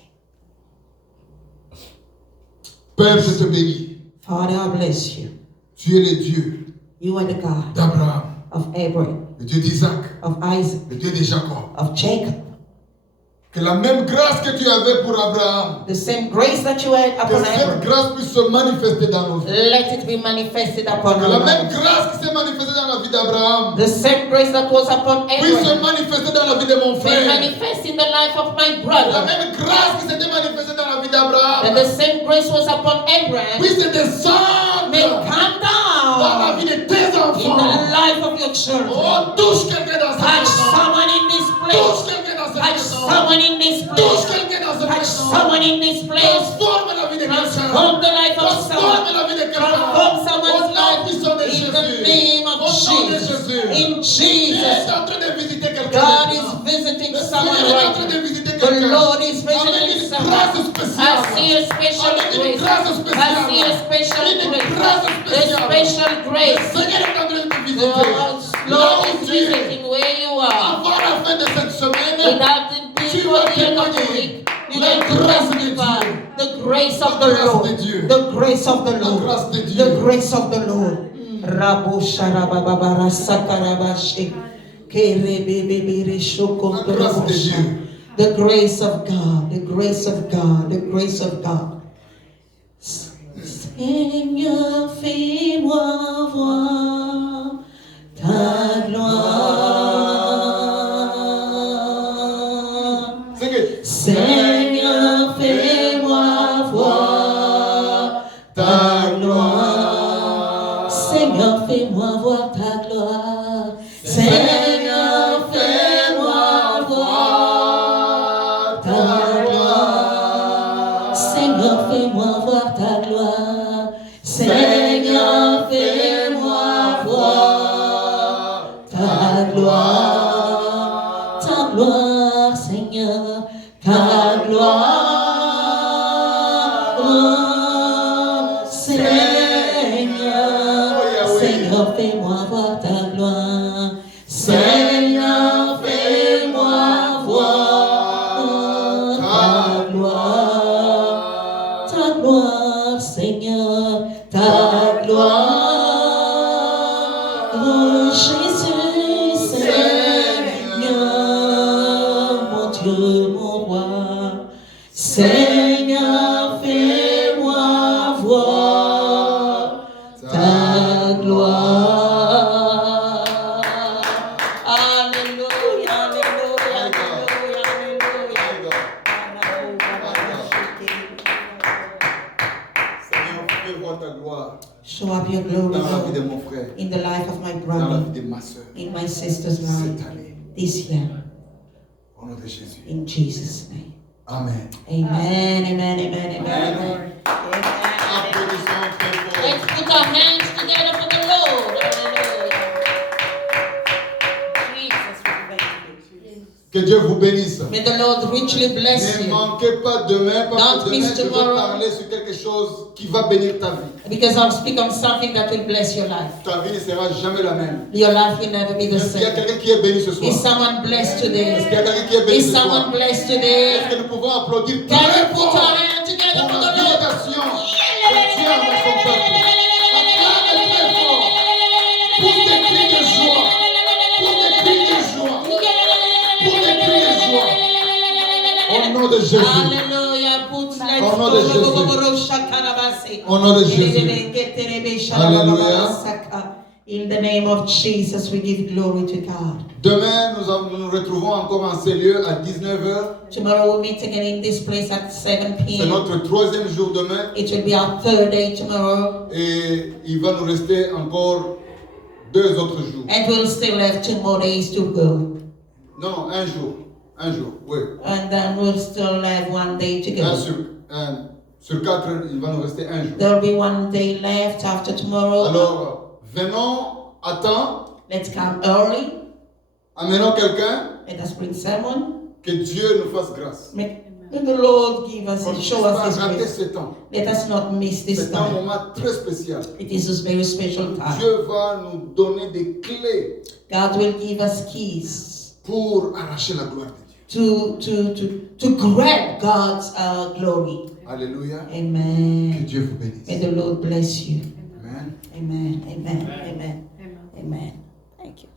Père, je te bénis. Father, I bless you. Tu es le Dieu You are the God d'Abraham, of Abraham, le Dieu d'Isaac, of Isaac, le Dieu de Jacob. of Jacob. Que la même grâce que tu avais pour Abraham, The same grace that you had que upon cette Abraham, grâce puisse se manifester dans nos vies. let it be manifested upon Que our la même lives. grâce qui s'est manifestée dans la vie d'Abraham The same grace that was upon puisse se Abraham manifester dans la vie de mon may frère. manifest in the life of my La brother. même grâce qui s'était manifestée dans la vie That d'Abraham the same grace was upon Abraham puisse descendre may come dans la down vie de tes in enfants. the life of your children. Oh, touche quelqu'un dans cette Touch maison. someone in this Touche place. quelqu'un dans cette Touch maison. someone in this Touche place. quelqu'un dans cette Touch maison. someone in this place. Transforme la vie de quelqu'un. Transform the life of Transforme someone. la vie de quelqu'un. Transform Au someone's nom life puissant de in Jésus. the name of Au nom de Jesus. Jésus. In Il Jesus. est en train de visiter quelqu'un. God is maintenant. visiting Le someone Seigneur est en right train now. de visiter The quelqu'un. Lord is Avec visiting une someone. grâce I spéciale. see a special Avec une grace. grâce I spéciale. see a special Une grace. grâce A spéciale. special Le grace. Seigneur est en train de te The visiter. Là Lord où is tu es. visiting where you are. Avant la fin de cette semaine, Without the tu before vas the end of the témoigner week, you la get to grâce de testify Dieu. the grace of La the grâce Lord. de Dieu. The grace of the La Lord. grâce de Dieu. The grace of the Lord. Rabo sharababara sakarabashi. Kerebebebere La grâce de shokontorobosha. Dieu. The grace of God. The grace of God. The grace of God. Seigneur, fais-moi voir ta gloire. C'est que Seigneur, fais-moi voir ta gloire. Seigneur, fais-moi voir ta gloire. Seigneur, fais-moi voir ta gloire. Seigneur, fais-moi voir ta gloire. Seigneur, fais-moi voir ta gloire. Ta gloire, Seigneur, ta gloire. Seigneur, Seigneur, fais-moi voir ta gloire. Seigneur, fais-moi voir ta gloire. Ta gloire, Seigneur, ta gloire. Oh, Jésus, Seigneur, mon Dieu, mon roi. Seigneur, fais-moi voir ta gloire. Alléluia, alléluia, alléluia, Seigneur, fais voir ta gloire Show up your glory, dans la vie de Lord, mon frère, in the life of my dans la brother, vie de ma soeur, in my sister's cette life, année. this year, Au nom de Jésus. in Jesus' name. Amen. Amen, amen, amen, amen. Amen. Amen. Applaudissons très fort. Let's put our hands together for the Lord. Hallelujah. Jesus, we thank you. que Dieu vous bénisse. May the Lord richly bless Ne you. manquez pas demain, parce Don't que demain miss je vais tomorrow. parler sur quelque chose qui va bénir ta vie. Because I'll speak on something that will bless your life. Ta vie ne sera jamais la même. Your life will never be the Est-ce qu'il y a same. quelqu'un qui est béni ce soir? Is someone blessed Est-ce qu'il y a today? quelqu'un qui est béni Is ce soir? someone blessed today? Est-ce que nous pouvons applaudir Can très we put fort our hands together pour for la the Lord? visitation de Dieu avec son peuple? Acclamez très fort pour des cris de joie, pour des cris de joie, pour des cris de joie. Au nom de Jésus. Hallelujah. Put Au nom de Jésus. Au nom de Jésus. Alléluia. In the name of Jesus, we give glory to God. Demain, nous nous retrouvons encore en ces lieux à 19h. Tomorrow we'll meet again in this place at 7 C'est p.m. notre troisième jour demain. It will be our third day tomorrow. Et il va nous rester encore 2 autres jours. And we'll still have 2 more days to go. Non, un jour. Un jour, oui. And then we'll still have 1 day to go. Sur 4, il va nous rester un jour. There'll be 1 day left after tomorrow. Alors, venons à temps, Let's come early. amenons quelqu'un, Let us bring someone. que Dieu nous fasse grâce. May the Lord give us Qu'on and ne show puisse pas us His rater grace. ce temps. Let us not miss this C'est un time. moment très spécial. It is a very special time. Dieu va nous donner des clés God will give us keys pour arracher la gloire de Dieu. to grab God's glory. Alléluia. Que Amen. Dieu vous bénisse. May the Lord bless you. Amen. Amen. Amen. Amen. Amen. Thank you.